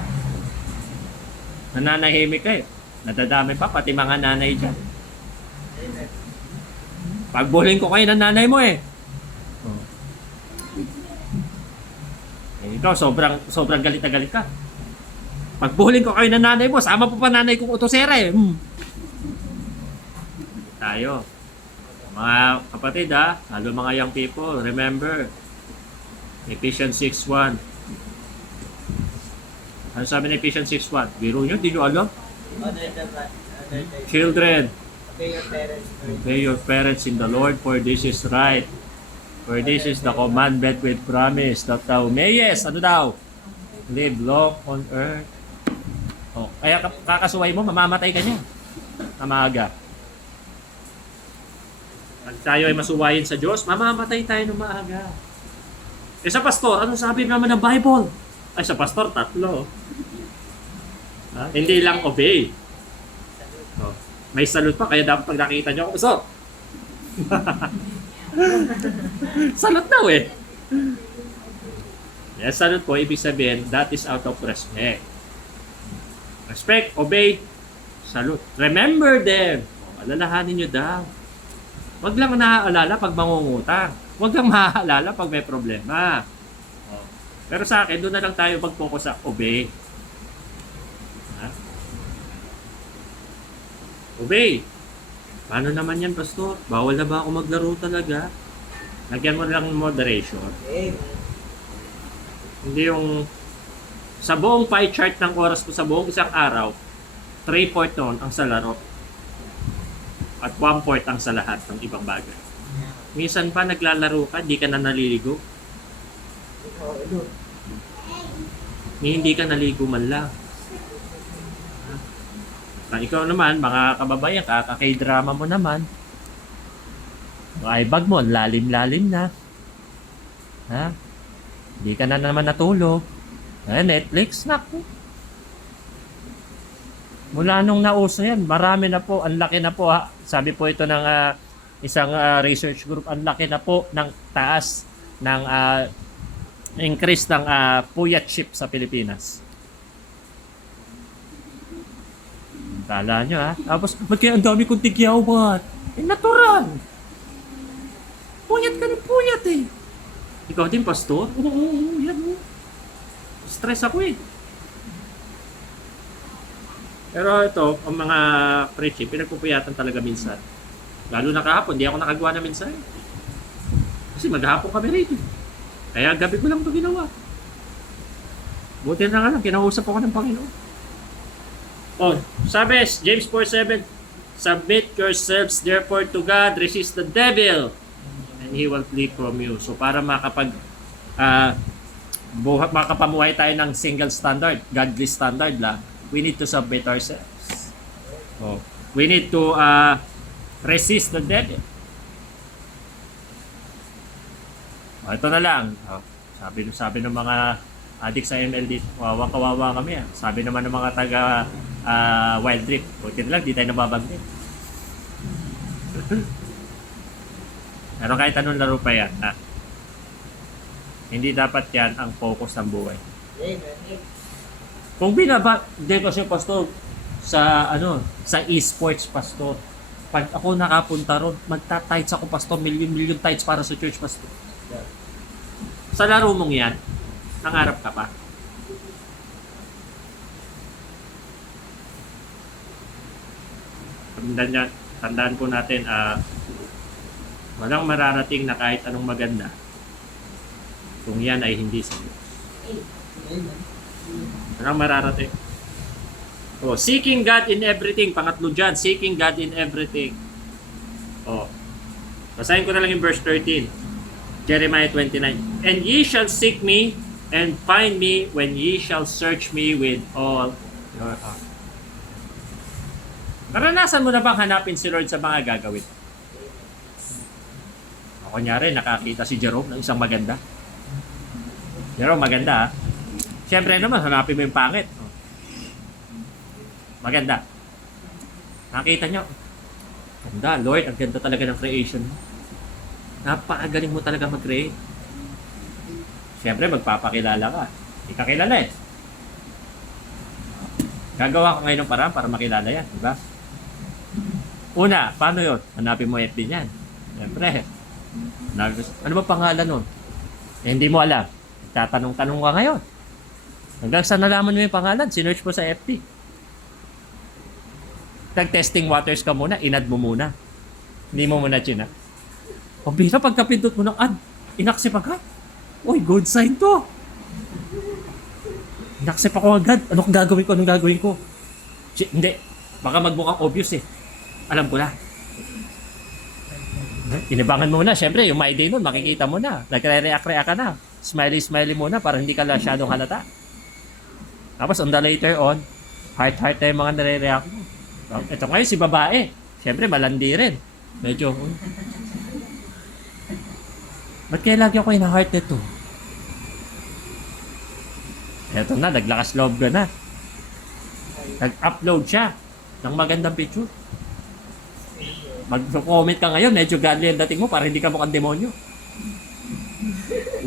Nananahimik ka eh. Nadadami pa, pati mga nanay dyan. Amen. Pagbuling ko kayo ng nanay mo eh. Oh. Eh, ikaw, sobrang galit na galit ka. Pagbuling ko kayo ng nanay mo, sama pa nanay kong utosera eh. Tayo. Mga kapatid ha, lalo mga young people, remember, Ephesians 6:1. Ano sabi ng Ephesians 6:1? Biro nyo, di nyo alam? Children, Obey your parents. obey your parents in the Lord, for this is right. For this is the commandment with promise that thou mayest, ano daw? Live long on earth. Oh, kaya kakasuway mo, mamamatay ka niya. Na maaga. Pag tayo ay masuwayin sa Diyos, mamamatay tayo ng maaga. Eh sa pastor, ano sabi naman ng Bible? Ay sa pastor, 3. Ha? Hindi lang obey. Oh. May salute pa, kaya dapat pag nakita nyo ako, pastor. Salute daw eh. Yes, salute po, ibig sabihin, that is out of respect. Respect, obey, salute. Remember them. Alalahanin nyo daw. Huwag lang naaalala pag mangungutang. Huwag lang maaalala pag may problema. Pero sa akin, doon na lang tayo mag-focus sa obey. Ha? Obey. Paano naman yan, Pastor? Bawal na ba ako maglaro talaga? Lagyan mo lang moderation. Amen. Hindi yung sa buong pie chart ng oras ko sa buong isang araw, 3/4 noon ang sa laro. At 1/4 ang sa lahat ng ibang bagay. Minsan pa naglalaro ka, di ka na naliligo. Oo, Lord. Hindi ka naligo man lang. Ikaw naman, mga kababayan, kakakay-drama mo naman. Ay bag mo, lalim-lalim na. Ha? Hindi ka na naman natulog. Netflix, naku. Mula nung nauso yan, marami na po, ang laki na po ha. Sabi po ito ng isang research group, ang laki na po ng taas ng increase ng puyat ship sa Pilipinas. Kala nyo ha. Tapos, kaya ang dami kong tigyawat. Natural. Puyat ka ng puyat eh. Ikaw din, pastor? Oo, yan o. Stress ako eh. Pero ito, ang mga preaching, pinagpupuyatan talaga minsan. Lalo na kahapon, di ako nakagawa na minsan. Kasi maghapon kami rito. Kaya gabi ko lang ito ginawa. Buti na nga lang, kinausap ako ng Panginoon. Oh, sabi, James 4:7, submit yourselves therefore to God, resist the devil, and he will flee from you. So para makapamuhay tayo ng single standard, godly standard lang, we need to submit ourselves. Oh, we need to resist the devil. Oh, ito na lang. Oh, sabi ng mga adik sa MLD, kawawa kami. Sabi naman ng mga taga Wild Trip, buti na lang, di tayo nababanggit. Pero kahit anong laro pa yan, hindi dapat yan ang focus ng buhay. Amen. Kung hindi kasi pastor, sa esports pastor, pag ako nakapunta ron, magta-tights ako pastor, million tights para sa church pastor. Sa laro mong yan, nangarap ka pa. Tandaan po natin, walang mararating na kahit anong maganda kung yan ay hindi sa Diyos. Amen. Walang mararating. Oh, seeking God in everything. Pangatlo dyan, seeking God in everything. Oh. Basahin ko na lang yung verse 13. Jeremiah 29. And ye shall seek me and find me when ye shall search me with all your heart. Naranasan mo na bang hanapin si Lord sa mga gagawin? O, kunyari, nakakita si Jerome ng isang maganda. Jerome, maganda ha? Siyempre naman, hanapin mo yung pangit. Maganda. Nakita nyo, ganda, Lord, ang ganda talaga ng creation mo. Napakagaling mo talaga mag-create. Siyempre, magpapakilala ka. Hindi ka kilala eh. Gagawa ko ngayon ng paraan para makilala yan, di ba? Una, paano yun? Hanapin mo FB niyan. Siyempre. Ano ba pangalan nun? Eh, hindi mo alam. Tatanong-tanong ka ngayon. Hanggang saan nalaman mo yung pangalan? Sinearch mo sa FB. Nag-testing waters ka muna, inad mo muna. Hindi mo muna china. O bira, pagkapindot mo ng ad, inaksip agad. Uy, good sign to. Inaksip ako agad. Anong gagawin ko? Hindi. Baka magmukhang obvious eh. Alam ko na. Inibangan mo na. Siyempre, yung my day nun, makikita mo na. Nagre-react ka na. Smiley muna para hindi ka masyadong halata. Tapos, on the later on, heart na yung mga nare-react mo. Ito ngayon, si babae. Siyempre, malandi rin. Medyo, ba't kaya lagi ako ina-heart nito? Eto na, naglakas loob ka na. Nag-upload siya ng magandang picture. Mag-comment ka ngayon, medyo godly ang dating mo para hindi ka mukhang demonyo.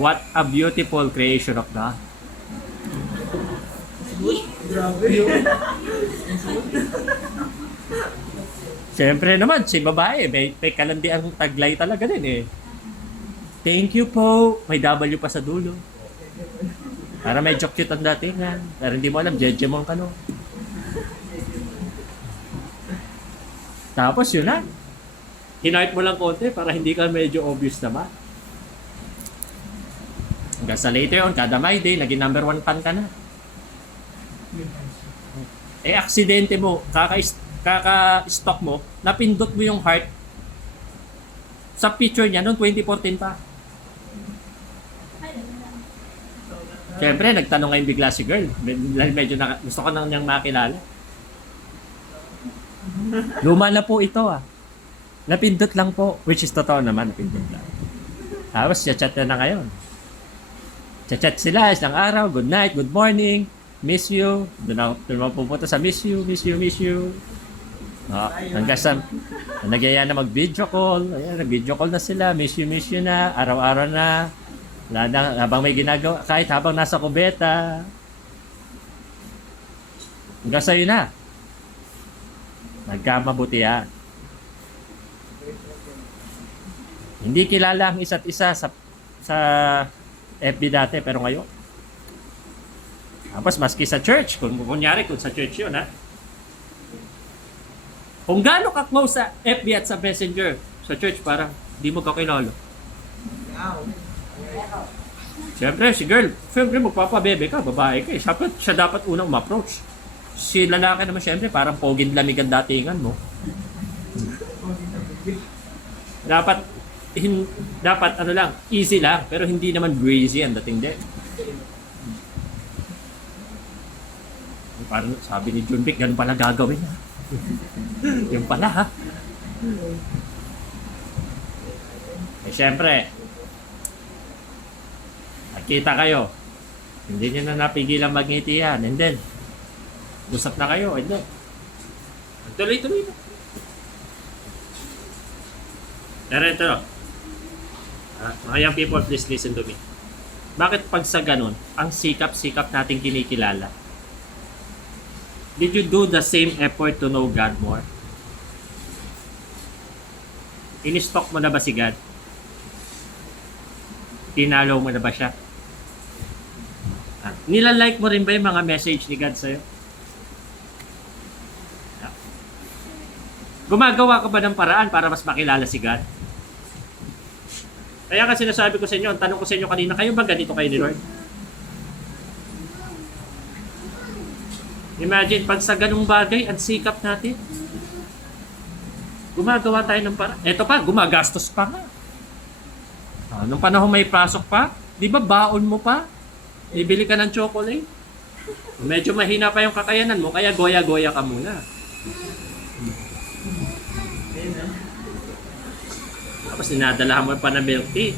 What a beautiful creation of God. Grabe yun. Siyempre naman, si babae, may kalandi ang taglay talaga din eh. Thank you po. May W pa sa dulo. Para medyo cute ang datingan. Pero hindi mo alam, jejemon ka no. Tapos yun na. Hinayot mo lang konti para hindi ka medyo obvious naman. Hanggang sa later on, kada my day, naging number 1 fan ka na. Eh, aksidente mo, kaka-stock mo, napindot mo yung heart sa picture niya noong 2014 pa. Siyempre, nagtanong ngayon bigla si girl. Medyo gusto ko nang niyang makilala. Luma na po ito ah. Napindot lang po. Which is totoo naman, napindot lang. Tapos, chat na ngayon. Chat sila, isang araw, good night, good morning, miss you. Doon ako pupunta sa miss you. Hanggang sa nagyaya na mag-video call. Ayan, nag-video call na sila, miss you na, araw-araw na. Habang may ginagawa, kahit habang nasa kubeta. Hanggang sa'yo na. Nagkamabutihan. Hindi kilala ang isa't isa sa FB dati, pero ngayon. Tapos maski sa church, kung sa church yun ha. Kung gaano ka close sa FB at sa Messenger, sa church parang di mo kakilala. Wow. Siyempre, si girl, magpapabebe ka, babae ka eh. Siya dapat unang ma-approach. Si lalaki naman siyempre, parang pogin lamig ang datingan mo. Dapat ano lang, easy lang, pero hindi naman breezy ang dating din. Parang sabi ni John Vic, ganun pala gagawin ha. Yung pala ha. Eh syempre, nakita kayo, hindi nyo na napigilan magngiti yan, and then, usap na kayo, and then, tuloy-tuloy na. Pero ito, mga young people, please listen to me. Bakit pag sa ganun, ang sikap-sikap nating kinikilala? Did you do the same effort to know God more? In-stalk mo na ba si God? Tinalo mo na ba siya? Nilalike mo rin ba yung mga message ni God sa'yo? Gumagawa ka ba ng paraan para mas makilala si God? Kaya kasi sinasabi ko sa inyo, ang tanong ko sa inyo kanina, kayo ba ganito kayo ni Lord? Imagine, pag sa ganung bagay, ang sikap natin. Gumagawa tayo ng para. Eto pa, gumagastos pa nga. Nung panahon may pasok pa, di ba baon mo pa? Bibili ka ng chocolate. Medyo mahina pa yung kakayanan mo, kaya goya-goya ka muna. Tapos dinadalahan mo pa ng milk tea.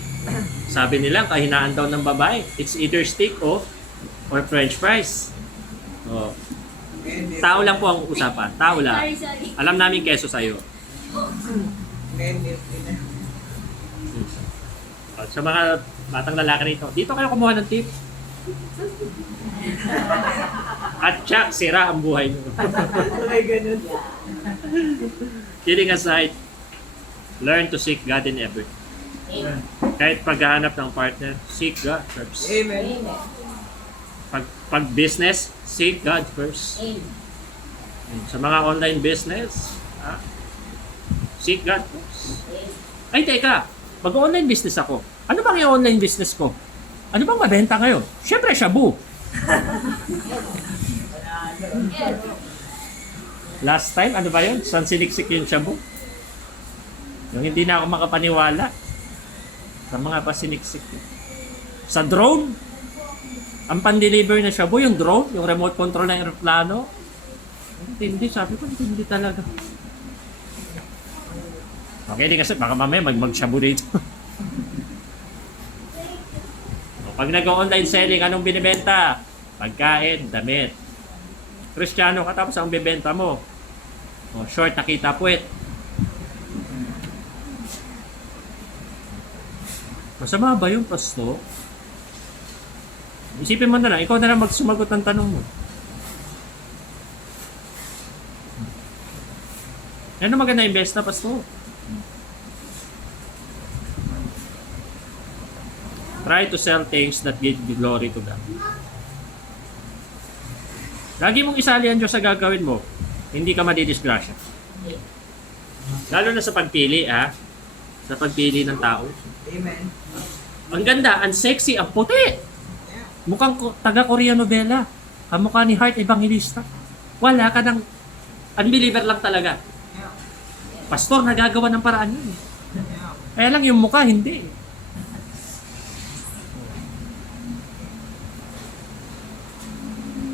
Sabi nila, kahinaan daw ng babae. It's either steak or french fries. Oh. Tao lang po ang usapan. Tao lang. Sorry. Alam namin keso sa'yo. Ngayon, milk tea na. Sa mga batang lalaki rito, dito kayo kumuha ng tip. At tsak, sira ang buhay nyo. Ay, ganun. Kidding aside, learn to seek God in everything. Amen. Kahit paghahanap ng partner, seek God first. Amen. Pag business, seek God first. Amen. Sa mga online business, seek God first. Ay, teka, mag-online business ako. Ano bang yung online business ko? Ano bang mabenta ngayon? Siyempre, shabu. Yes. Last time, ano ba yun? Saan siniksik yung shabu? Yung hindi na ako makapaniwala sa mga pasiniksik. Sa drone, ang pan-deliver na shabu, yung drone, yung remote control ng aeroplano. Hindi, sabi ko, hindi talaga. Okay, di kasi baka mamaya mag-shabu dito. Pag nag-online selling, anong binibenta? Pagkain, damit. Kristiyano ka tapos ang bibenta mo. Short, nakita puwet. Masama ba yung pasto? Isipin mo na lang, ikaw na lang magsumagot ng tanong mo. Ano maganda invest na pasto? Try to sell things that give glory to God. Lagi mong isali ang Diyos sa gagawin mo, hindi ka madidisgrasya. Lalo na sa pagpili, sa pagpili ng tao. Amen. Ang ganda, ang sexy, ang puti. Mukhang taga-Korea novela. Kamukha ni Heart Evangelista. Wala ka ng unbeliever lang talaga. Pastor, nagagawa ng paraan yun. Kaya lang yung mukha, hindi.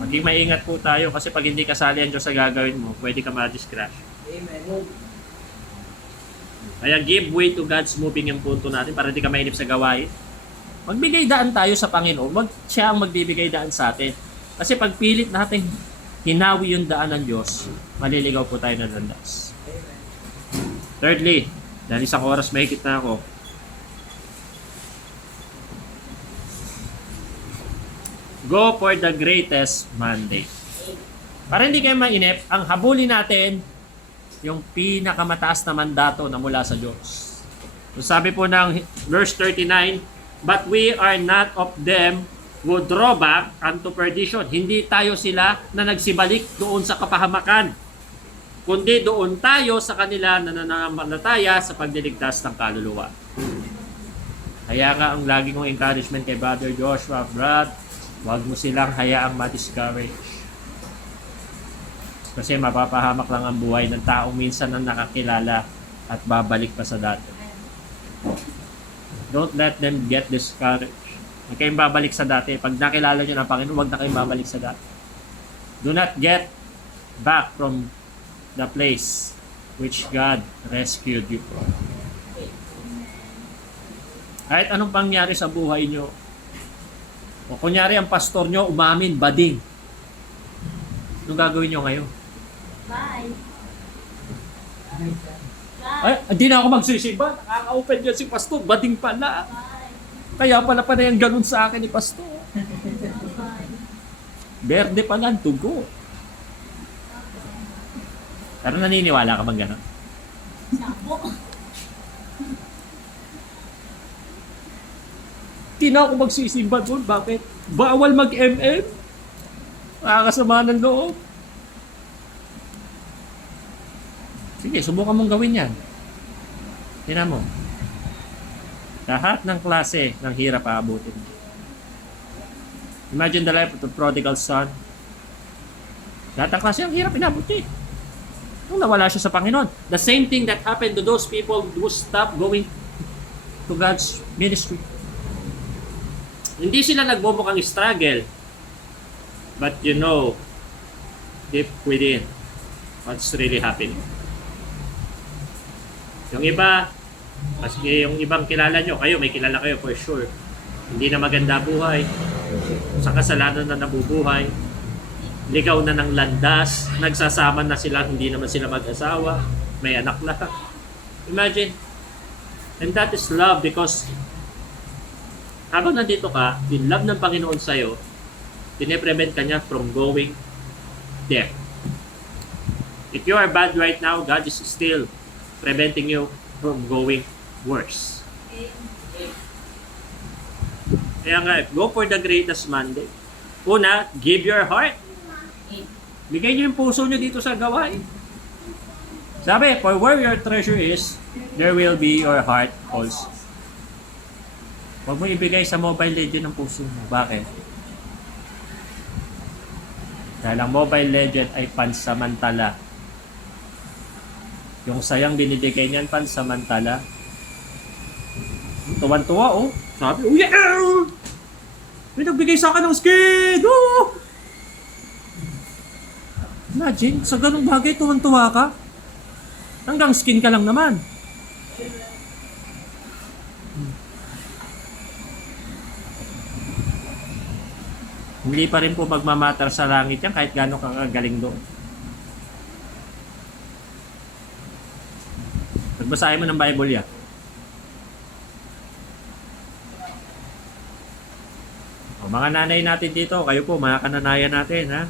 Maging maingat po tayo kasi pag hindi kasali ang Diyos sa gagawin mo, pwede ka ma-discrash. Amen. Kaya give way to God's moving yung punto natin para hindi ka mainip sa gawain. Magbigay daan tayo sa Panginoon. Siya ang magbibigay daan sa atin. Kasi pag pilit natin hinawi yung daan ng Diyos, maliligaw po tayo na landas. Thirdly, dahil isang oras mahigit na ako, go for the greatest mandate. Para hindi kayo mainip, ang habulin natin yung pinakamataas na mandato na mula sa Diyos. So sabi po ng verse 39, but we are not of them who draw back unto perdition. Hindi tayo sila na nagsibalik doon sa kapahamakan, kundi doon tayo sa kanila na nananampalataya sa pagliligtas ng kaluluwa. Kaya nga ang lagi kong encouragement kay Brother Joshua, Brad, huwag mo silang hayaang ma-discourage. Kasi mapapahamak lang ang buhay ng taong minsan ang nakakilala at babalik pa sa dati. Don't let them get discouraged. Huwag kayong babalik sa dati. Pag nakilala nyo ng Panginoon, huwag na kayong babalik sa dati. Do not get back from the place which God rescued you from. Kahit anong pangyari sa buhay nyo, o kunyari ang pastor nyo umamin, bading, anong gagawin nyo ngayon? Bye. Ay, hindi na ako magsisimba. Nakaka-open yan si pastor. Bading pala. Kaya pala yung ganun sa akin ni pastor. Berde pala ang tugo. Pero naniniwala ka bang ganun? Sabo. Hindi na ako magsisimba doon. Bakit? Bawal mag-MM. Nakakasama ng loob. Sige, subukan mong gawin yan. Tingnan mo. Lahat ng klase ng hirap aabutin. Imagine the life of the prodigal son. Lahat ng klase ang hirap inabot niya. Nung nawala siya sa Panginoon. The same thing that happened to those people who stopped going to God's ministry. Hindi sila nagmumukhang struggle. But you know, deep within, what's really happening. Yung iba, maski yung ibang kilala nyo, kayo, may kilala kayo for sure. Hindi na maganda buhay. Sa kasalanan na nabubuhay. Ligaw na ng landas. Nagsasama na sila, hindi naman sila mag-asawa. May anak na. Imagine. And that is love because habang nandito ka, yung love ng Panginoon sa'yo, pine-prevent ka niya from going there. If you are bad right now, God is still preventing you from going worse. Kaya nga, go for the greatest Monday. Una, give your heart. Bigay niyo yung puso niyo dito sa gawain. Sabi, for where your treasure is, there will be your heart also. Huwag mo ibigay sa Mobile Legend ang puso mo. Bakit? Dahil ang Mobile Legend ay pansamantala. Yung sayang binibigay niyan pansamantala. Tuwan-tuwa, oh. Sabi, oh yeah! May nagbigay sa akin ng skin! Oh! Imagine, sa ganung bagay, tuwan-tuwa ka. Hanggang skin ka lang naman. Hindi pa rin po magmamatter sa langit yan kahit gano'n kang galing doon. Nagbasahin mo ng Bible yan. O, mga nanay natin dito, kayo po, mga kananayan natin, ha?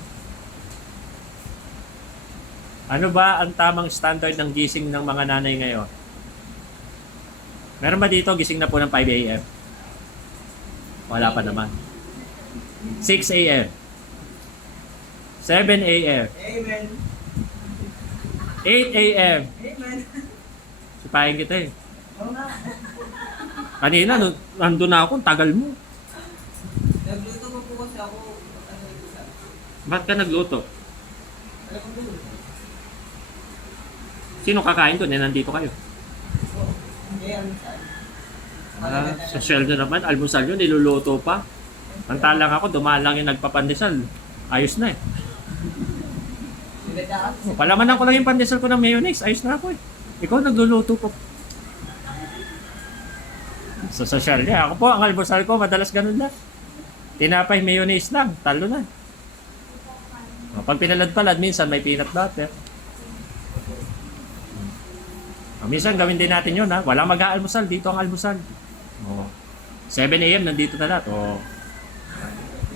Ano ba ang tamang standard ng gising ng mga nanay ngayon? Meron ba dito gising na po ng 5 a.m.? Wala pa naman. 6 a.m. 7 a.m. Amen. 8 a.m. Amen. Sipahin kita eh. Oo nga. Kanina, nandun na ako, tagal mo. Nagluto ko po kasi ako. Ano yung isa? Ba't ka nagluto? Alam ko doon. Sino kakain doon? Eh, nandito kayo. Kaya ano saan? Sa sweldo naman, almusal yun, niluluto pa. Antalang ako, dumaan lang yung nagpapandesal. Ayos na eh. Oh, palamanan ko lang yung pandesal ko ng mayonnaise. Ayos na ako eh. Ikaw nagluluto po. Sa social niya, ako po, ang almusal ko, madalas ganun lang. Tinapay mayonnaise lang, talo na. Oh, pag pinalad-palad, minsan may peanut butter. Oh, minsan gawin din natin yun ha. Walang mag-aalmusal, dito ang almusal. Oh. 7 a.m. nandito na lahat. Oh.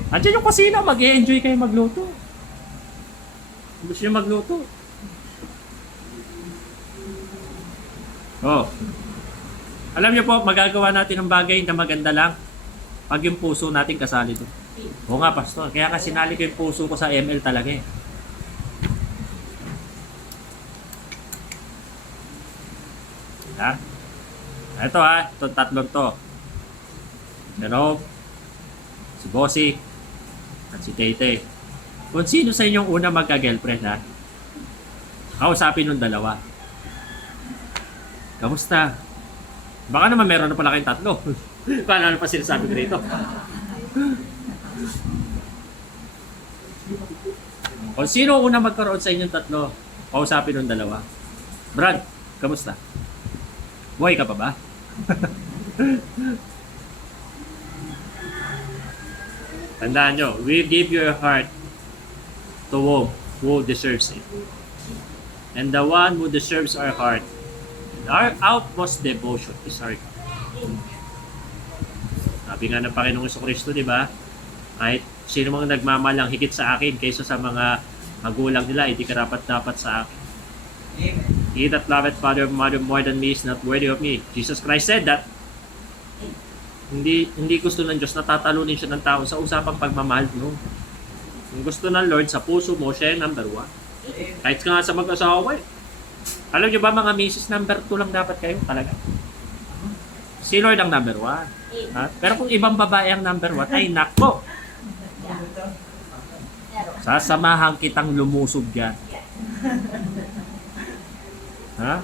Andiyan yung kusina, mag-e-enjoy kayo magluto. Gusto nyo magluto. Oh. Alam niyo po, magagawa natin ng bagay na maganda lang pag yung puso natin kasali doon. Oo nga, pastor. Kaya kasi sinali ko yung puso ko sa ML talaga eh. Ha? Ito ha, itong tatlong to. Pero, si Bossy, at si Tete. Kung sino sa inyong una magka-girlfriend ha, kausapin ng dalawa. Kamusta? Baka naman meron na pala kayong tatlo. Paano na pa sinasabi ko rito? Kung sino una magkaroon sa inyong tatlo, kausapin ng dalawa. Brad, kamusta? Buhay ka pa ba? Tandaan nyo, we give your heart to who deserves it. And the one who deserves our heart, our outmost devotion is our God. Sabi nga ng Panginoong Jesucristo, di ba? Kahit sino mang nagmamalang higit sa akin kaysa sa mga magulang nila, hindi karapat-dapat sa akin. Amen. He that loveth father or mother more than me is not worthy of me. Jesus Christ said that. Hindi gusto ng Diyos na tatalunin siya ng tao sa usapang pagmamahal. No? Yung gusto ng Lord sa puso mo, siya yung number 1. Kahit nga sa mag-asawa eh. Alam niyo ba mga misis, number 2 lang dapat kayo talaga. Si Lord ang number 1. Ha? Pero kung ibang babae ang number 1, ay nako. Sasamahan kitang lumusob dyan. Ha?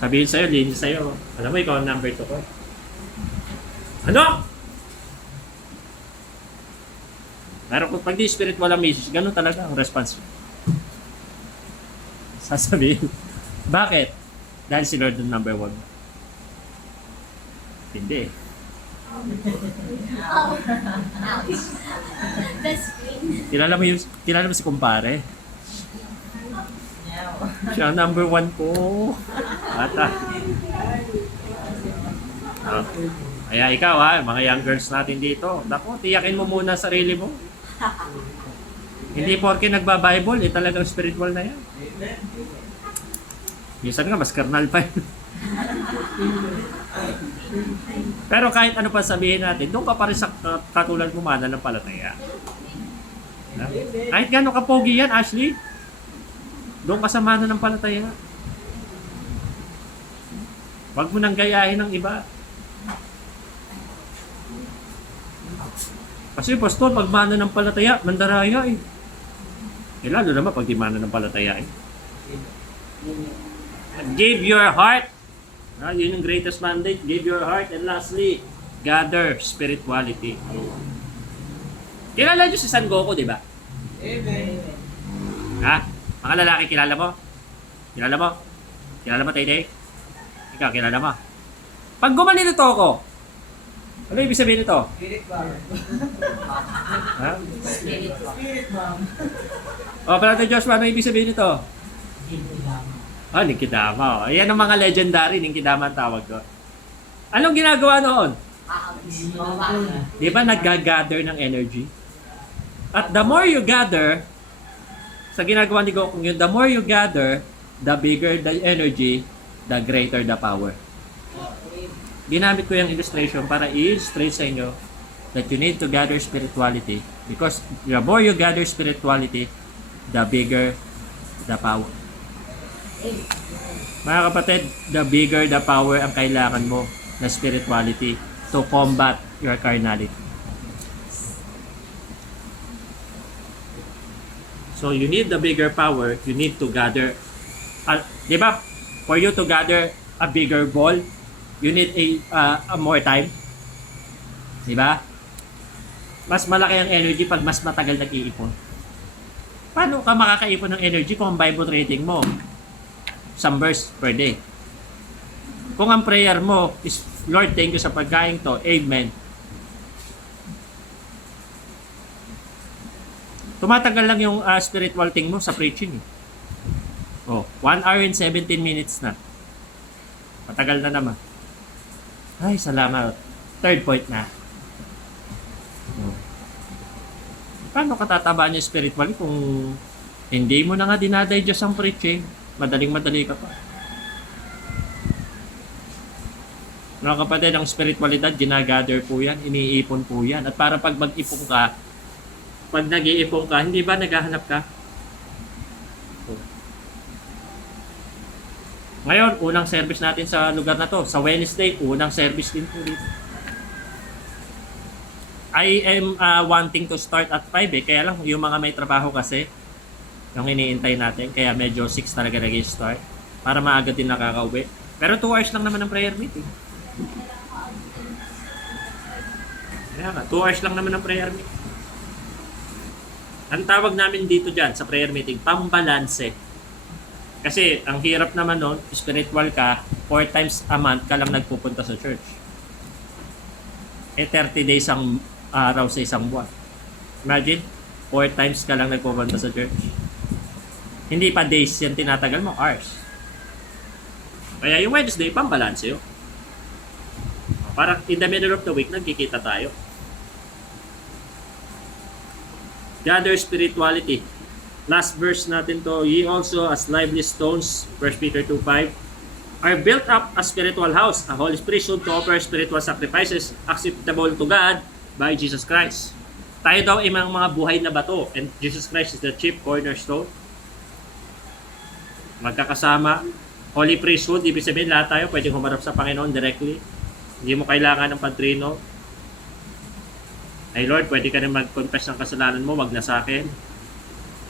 Sabihin sa'yo, linis sa'yo. Alam mo, ikaw ang number 2 ko. Ano? Pero kung pag di spiritual ang message, ganun talaga ang response. Sasabihin. Bakit? Dahil si Lord ang number 1. Hindi. Oh. Ouch. That's green. Kilala mo si kumpare? Siya ang number 1 ko. Ata. Ah. Kaya ikaw ha, mga young girls natin dito, naku, tiyakin mo muna sarili mo. Hindi porke nagba-Bible, talagang spiritual na yan. Minsan nga, mas carnal pa yun. Pero kahit ano pa sabihin natin, doon ka pa rin sa katulad mo mananampalataya. Kahit gano'n ka pogi yan, Ashley, doon ka sa mananampalataya. Huwag mo nang gayahin ng iba. Kasi pastor, pag mananampalataya, mandaraya eh. Lalo naman pag di mananampalataya eh. Give your heart. Yun yung greatest mandate. Give your heart. And lastly, gather spirituality. Kilala nyo si San Goku, di ba? Amen. Ha? Mga lalaki, kilala mo? Kilala mo? Kilala mo, Tay-Tay? Ikaw, kilala mo? Pag gumanin ito ako, ano ibig sabihin nito? Spirit bomb. Ha? Spirit bomb. O, Brother Joshua, ano ibig sabihin nito? Ninkidama. Ayan ang mga legendary, Ninkidama ang tawag ko. Anong ginagawa noon? Di ba nag-gather ng energy? At the more you gather, sa ginagawa ni Goku yun, the more you gather, the bigger the energy, the greater the power. Ginamit ko yung illustration para i-illustrate sa inyo that you need to gather spirituality because the more you gather spirituality, the bigger the power. Mga kapatid, the bigger the power ang kailangan mo na spirituality to combat your carnality. So you need the bigger power, you need to gather, di ba, for you to gather a bigger ball, you need a more time. Di ba? Mas malaki ang energy pag mas matagal nag-iipon. Paano ka makakaipon ng energy kung ang Bible reading mo some verse per day? Kung ang prayer mo is, Lord, thank you sa pagkain to. Amen. Tumatagal lang yung spiritual thing mo sa preaching. 1 hour and 17 minutes na. Matagal na naman. Ay, salamat. Third point na. Paano katatabaan niya spiritually kung hindi mo na nga dinadigest ang preaching? Madaling-madali ka pa. Mga kapatid, ang spiritualidad, ginagather po yan, iniipon po yan. At para pag mag-ipon ka, pag nag-iipon ka, hindi ba naghahanap ka? Ngayon, unang service natin sa lugar na to. Sa Wednesday, unang service din po dito. I am wanting to start at 5 kaya lang yung mga may trabaho kasi, yung iniintay natin, kaya medyo 6 talaga nag-start para maaga din nakaka-uwi. Pero 2 hours lang naman ang prayer meeting. Kaya nga, 2 hours lang naman ang prayer meeting. Ang tawag namin dito dyan sa prayer meeting, pambalanse. Kasi ang hirap naman nun, spiritual ka, 4 times a month ka lang nagpupunta sa church. 30 days ang araw sa isang buwan. Imagine, 4 times ka lang nagpupunta sa church. Hindi pa days yan tinatagal mo, hours. Kaya yung Wednesday, pambalanse yun. Parang in the middle of the week, nagkikita tayo. Gather spirituality. Last verse natin to, ye also as lively stones, 1 Peter 2:5, are built up a spiritual house, a holy priesthood to offer spiritual sacrifices acceptable to God by Jesus Christ. Tayo daw ay mga buhay na bato and Jesus Christ is the chief cornerstone. Magkakasama, holy priesthood, ibig sabihin lahat tayo pwedeng humarap sa Panginoon directly. Hindi mo kailangan ng padrino. Ay Lord, pwede ka rin mag-confess ng kasalanan mo, wag na sa akin.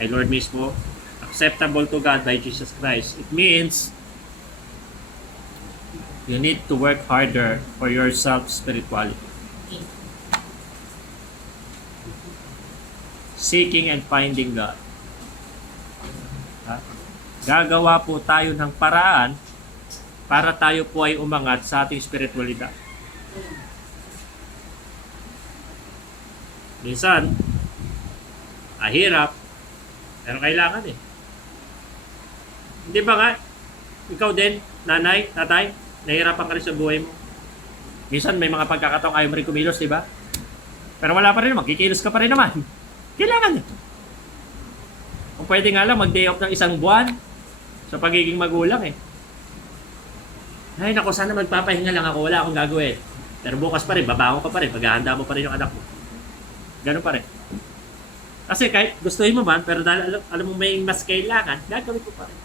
Ay Lord mismo, acceptable to God by Jesus Christ. It means you need to work harder for your self-spirituality. Seeking and finding God. Ha? Gagawa po tayo ng paraan para tayo po ay umangat sa ating spiritualidad. Minsan, ahirap, pero kailangan eh. Hindi ba nga, ikaw din, nanay, tatay, nahihirapan ka rin sa buhay mo. Minsan may mga pagkakataong ayaw mo rin kumilos, di ba? Pero wala pa rin naman, kikilos ka pa rin naman. Kailangan. Kung pwede nga lang, mag-day off ng isang buwan sa pagiging magulang eh. Ay, naku, sana magpapahinga lang ako, wala akong gagawin. Pero bukas pa rin, babangon ka pa rin, paghahanda mo pa rin yung anak mo. Ganun pa rin. Kasi kahit gustuin mo man, pero dahil alam mo may mas kailangan, gagawin ko pa rin.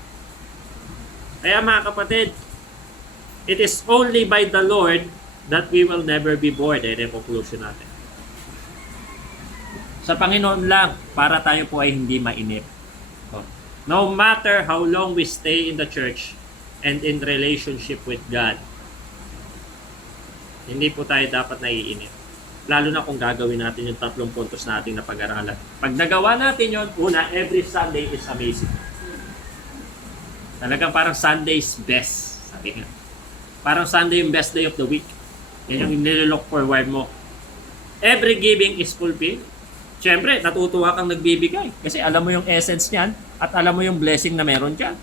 Kaya mga kapatid, it is only by the Lord that we will never be bored. Yan yung conclusion natin. Sa Panginoon lang, para tayo po ay hindi mainip. No matter how long we stay in the church and in relationship with God, hindi po tayo dapat naiinip. Lalo na kung gagawin natin yung 3 puntos natin na pag-aralan. Pag nagawa natin yun, una, every Sunday is amazing. Talagang parang Sunday's best. Sabi nga. Parang Sunday yung best day of the week. Yan yung nililook forward mo. Every giving is fulfilled. Siyempre, natutuwa kang nagbibigay. Kasi alam mo yung essence niyan at alam mo yung blessing na meron dyan.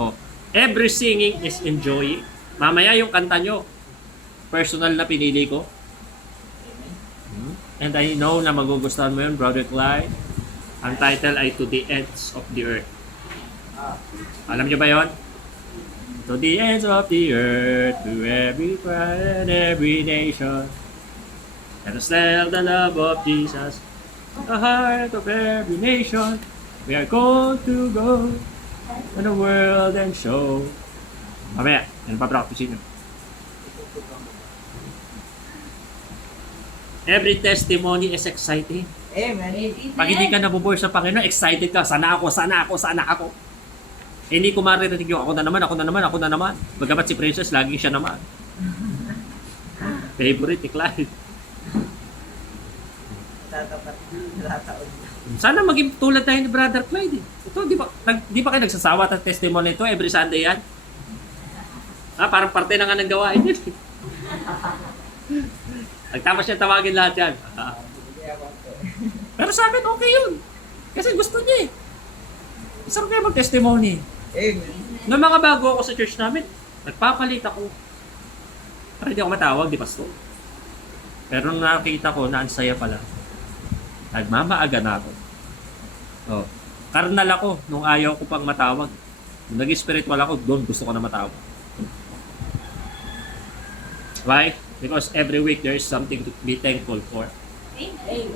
Oh. Every singing is enjoying. Mamaya yung kanta nyo, personal na pinili ko. And I know na magugustuhan mo yun, Brother Clyde. Ang title ay To the Ends of the Earth. Alam niyo ba yun? To the ends of the earth, to every tribe and every nation. Let us tell the love of Jesus, the heart of every nation. We are called to go in the world and show. Mamaya, yan pa-practicein nyo. Every testimony is exciting. Amen. Pag hindi ka nabubore sa Panginoon, excited ka. Sana ako, sana ako, sana ako. Eh, hindi ko maririnig yung ako na naman, ako na naman, ako na naman. Bagamat si Princess, laging siya naman. Favorite ni Clyde. Tatapat. Tataon. Sana maging tulad tayo ni Brother Clyde. Ito, di ba kayo nagsasawa at testimony ito every Sunday yan? Parang parte na nga ng gawain yun. Nagtapos niya tawagin lahat yan. Pero sa akin, okay yun. Kasi gusto niya eh. Isang kayo mag-testimony. Amen. Noong mga bago ako sa church namin, nagpapalit ako. Pero hindi ako matawag, di pasto. Pero nung nakita ko na ang saya pala, nagmamaaga na ako. Oh. Karnal ako nung ayaw ko pang matawag. Nung nag-spiritual ako, doon gusto ko na matawag. Why? Because every week there is something to be thankful for. Amen.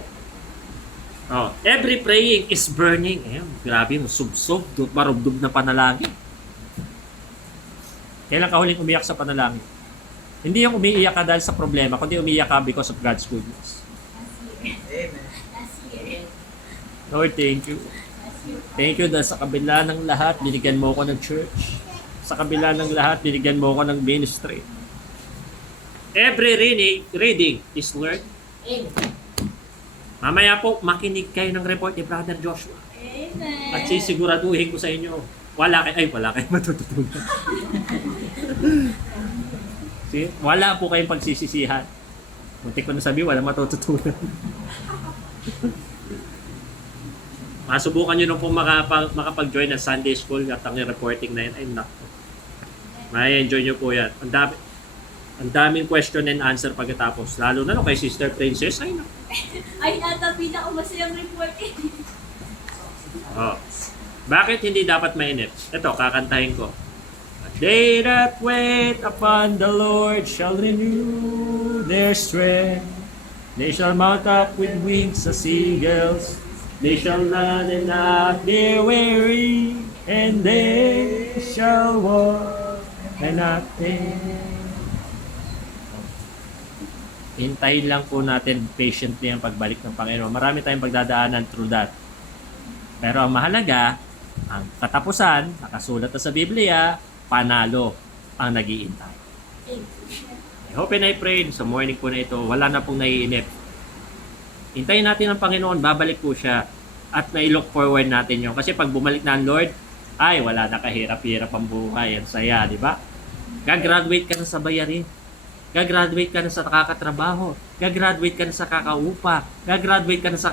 Oh, every praying is burning. Grabe mo, sub-sub, marubdob na panalangin. Kailan ka huling umiyak sa panalangin? Hindi yung umiiyak ka dahil sa problema, kundi umiiyak ka because of God's goodness. Amen. Last year. Lord, thank you. Thank you dahil sa kabila ng lahat, binigyan mo ko ng church. Sa kabila ng lahat, binigyan mo ko ng ministry. Every reading is learned. Amen. Mamaya po, makinig kayo ng report ni Brother Joshua. Amen. At sisiguraduhin ko sa inyo, wala kayo matututunan. See? Wala po kayong pagsisisihan. Muntik ko na sabi, wala matututunan. Masubukan nyo nung po makapag-join ng Sunday School at ang reporting na yun, ay nako. May enjoy nyo po yan. Ang daming question and answer pagkatapos. Lalo na no, kay Sister Princess, ay nako. Ay, ata pinakamasayang report eh. Oh. Bakit hindi dapat mainip? Ito, kakantahin ko. They that wait upon the Lord shall renew their strength. They shall mount up with wings as eagles. They shall run and not be weary, and they shall walk and not faint. Hintayin lang po natin patiently ang pagbalik ng Panginoon. Marami tayong pagdadaanan through that. Pero ang mahalaga, ang katapusan, nakasulat na sa Biblia, panalo ang nag-iintay. I hope and I pray sa morning po na ito, wala na pong naiinip. Hintayin natin ang Panginoon, babalik po siya at may-look forward natin yun. Kasi pag bumalik na ang Lord, ay wala na kahirap-hirap ang buhay. Ang saya, di ba? Gagraduate ka na sa bayarin. Gagraduate ka na sa nakakatrabaho. Gagraduate ka na sa kakaupa. Gagraduate ka na sa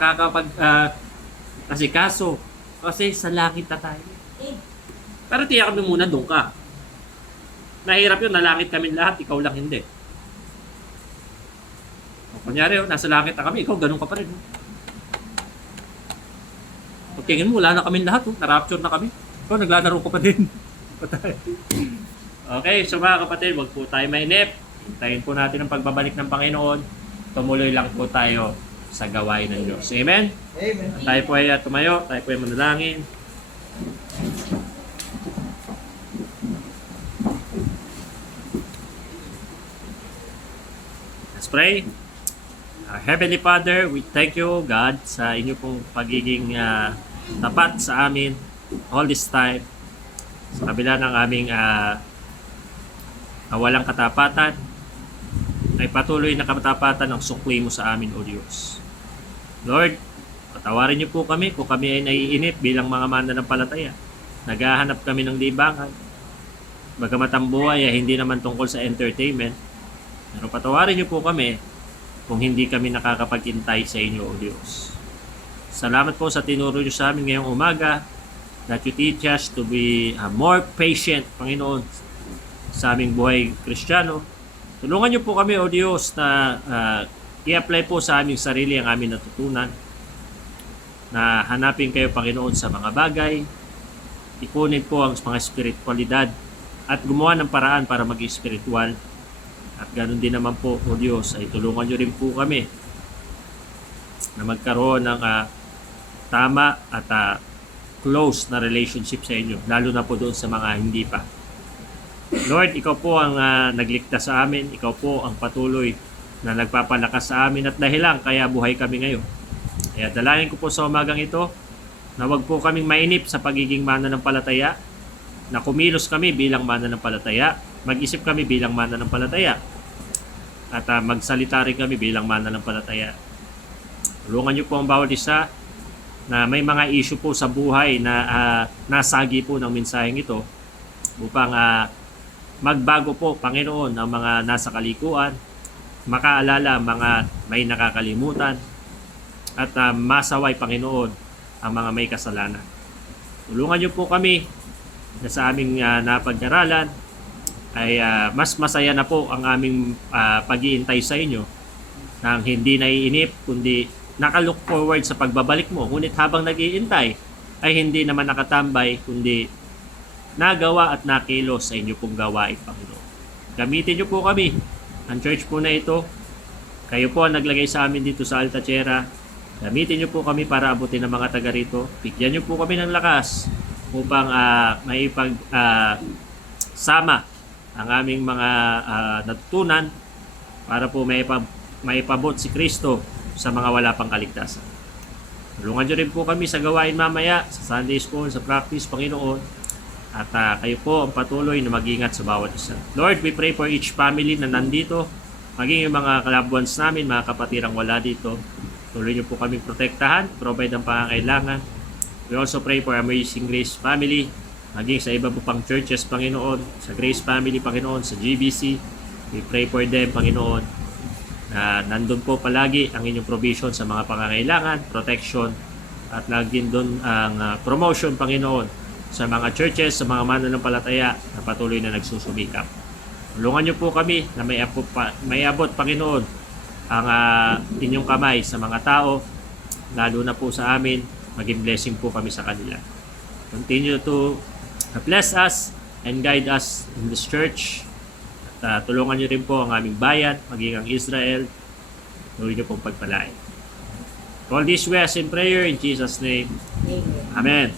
asikaso. Kasi sa langit na tayo. Pero tiyak kami muna doon ka. Nahirap yun, nalangit kami lahat, ikaw lang hindi. O, kunyari, nasa langit na kami, ikaw ganun ka pa rin. Pag tingin mo, wala na kami lahat, na-rapture na kami. Ikaw, naglalaro ka pa din. Okay, so mga kapatid, wag po tayo mainip. Hintayin po natin ang pagbabalik ng Panginoon. Tumuloy lang po tayo sa gawain ng Diyos. Amen? Amen. Tayo po ay tumayo, tayo po ay manalangin. Let's pray. Heavenly Father, we thank you, God, sa inyo pong pagiging tapat sa amin all this time. Sa kabila ng aming walang katapatan, ay patuloy na katapatan ang sukli mo sa amin, O Diyos. Lord, patawarin niyo po kami kung kami ay naiinip bilang mga mananampalataya. Naghahanap kami ng libangan. Bagamat ang buhay ay hindi naman tungkol sa entertainment, pero patawarin niyo po kami kung hindi kami nakakapaghintay sa inyo, O Diyos. Salamat po sa tinuro niyo sa amin ngayong umaga, that you teach us to be more patient, Panginoon, sa aming buhay Kristiyano. Tulungan niyo po kami, O Diyos, na i-apply po sa aming sarili ang aming natutunan, na hanapin kayo, Panginoon, sa mga bagay, ipunin po ang mga spiritualidad, at gumawa ng paraan para maging spiritual. At ganoon din naman po, O Diyos, ay tulungan niyo rin po kami na magkaroon ng tama at close na relationship sa inyo, lalo na po doon sa mga hindi pa. Lord, ikaw po ang nagligtas sa amin, ikaw po ang patuloy na nagpapalakas sa amin at dahilan kaya buhay kami ngayon. Kaya dalangin ko po sa umagang ito na wag po kaming mainip sa pagiging mananampalataya, na kumilos kami bilang mananampalataya, mag-isip kami bilang mananampalataya, at magsalita rin kami bilang mananampalataya. Tulungan niyo po ang bawat isa na may mga issue po sa buhay na nasagi po ng mensaheng ito upang magbago po, Panginoon, ang mga nasa kalikuan, makaalala ang mga may nakakalimutan, at masaway, Panginoon, ang mga may kasalanan. Tulungan niyo po kami na sa aming napag-aralan ay mas masaya na po ang aming pag-iintay sa inyo, nang hindi naiinip kundi naka-look forward sa pagbabalik mo. Ngunit habang nag-iintay ay hindi naman nakatambay kundi nagawa at nakilos sa inyo pong gawain, Panginoon. Gamitin niyo po kami, ang church po na ito. Kayo po ang naglagay sa amin dito sa Altachera. Gamitin niyo po kami para abutin ang mga taga rito. Bigyan niyo po kami ng lakas upang sama ang aming mga natutunan para po maipabot si Kristo sa mga wala pang kaligtasan. Tulungan niyo rin po kami sa gawain mamaya, sa Sunday School, sa practice, Panginoon. At kayo po ang patuloy na mag-ingat sa bawat isa. Lord, we pray for each family na nandito, maging yung mga loved ones namin, mga kapatirang wala dito. Tuloy niyo po kami protektahan, provide ang pangangailangan. We also pray for Amazing Grace Family, maging sa iba po pang churches, Panginoon, sa Grace Family, Panginoon, sa GBC. We pray for them, Panginoon, na nandun po palagi ang inyong provision sa mga pangangailangan, protection, at laging doon ang promotion, Panginoon, sa mga churches, sa mga mananampalataya na patuloy na nagsusumikap. Tulungan niyo po kami na may abot, Panginoon, ang inyong kamay sa mga tao, lalo na po sa amin, maging blessing po kami sa kanila. Continue to bless us and guide us in this church. At tulungan niyo rin po ang aming bayan, maging ang Israel. Tuloy niyo pong pagpalain. All this we ask in prayer in Jesus' name. Amen.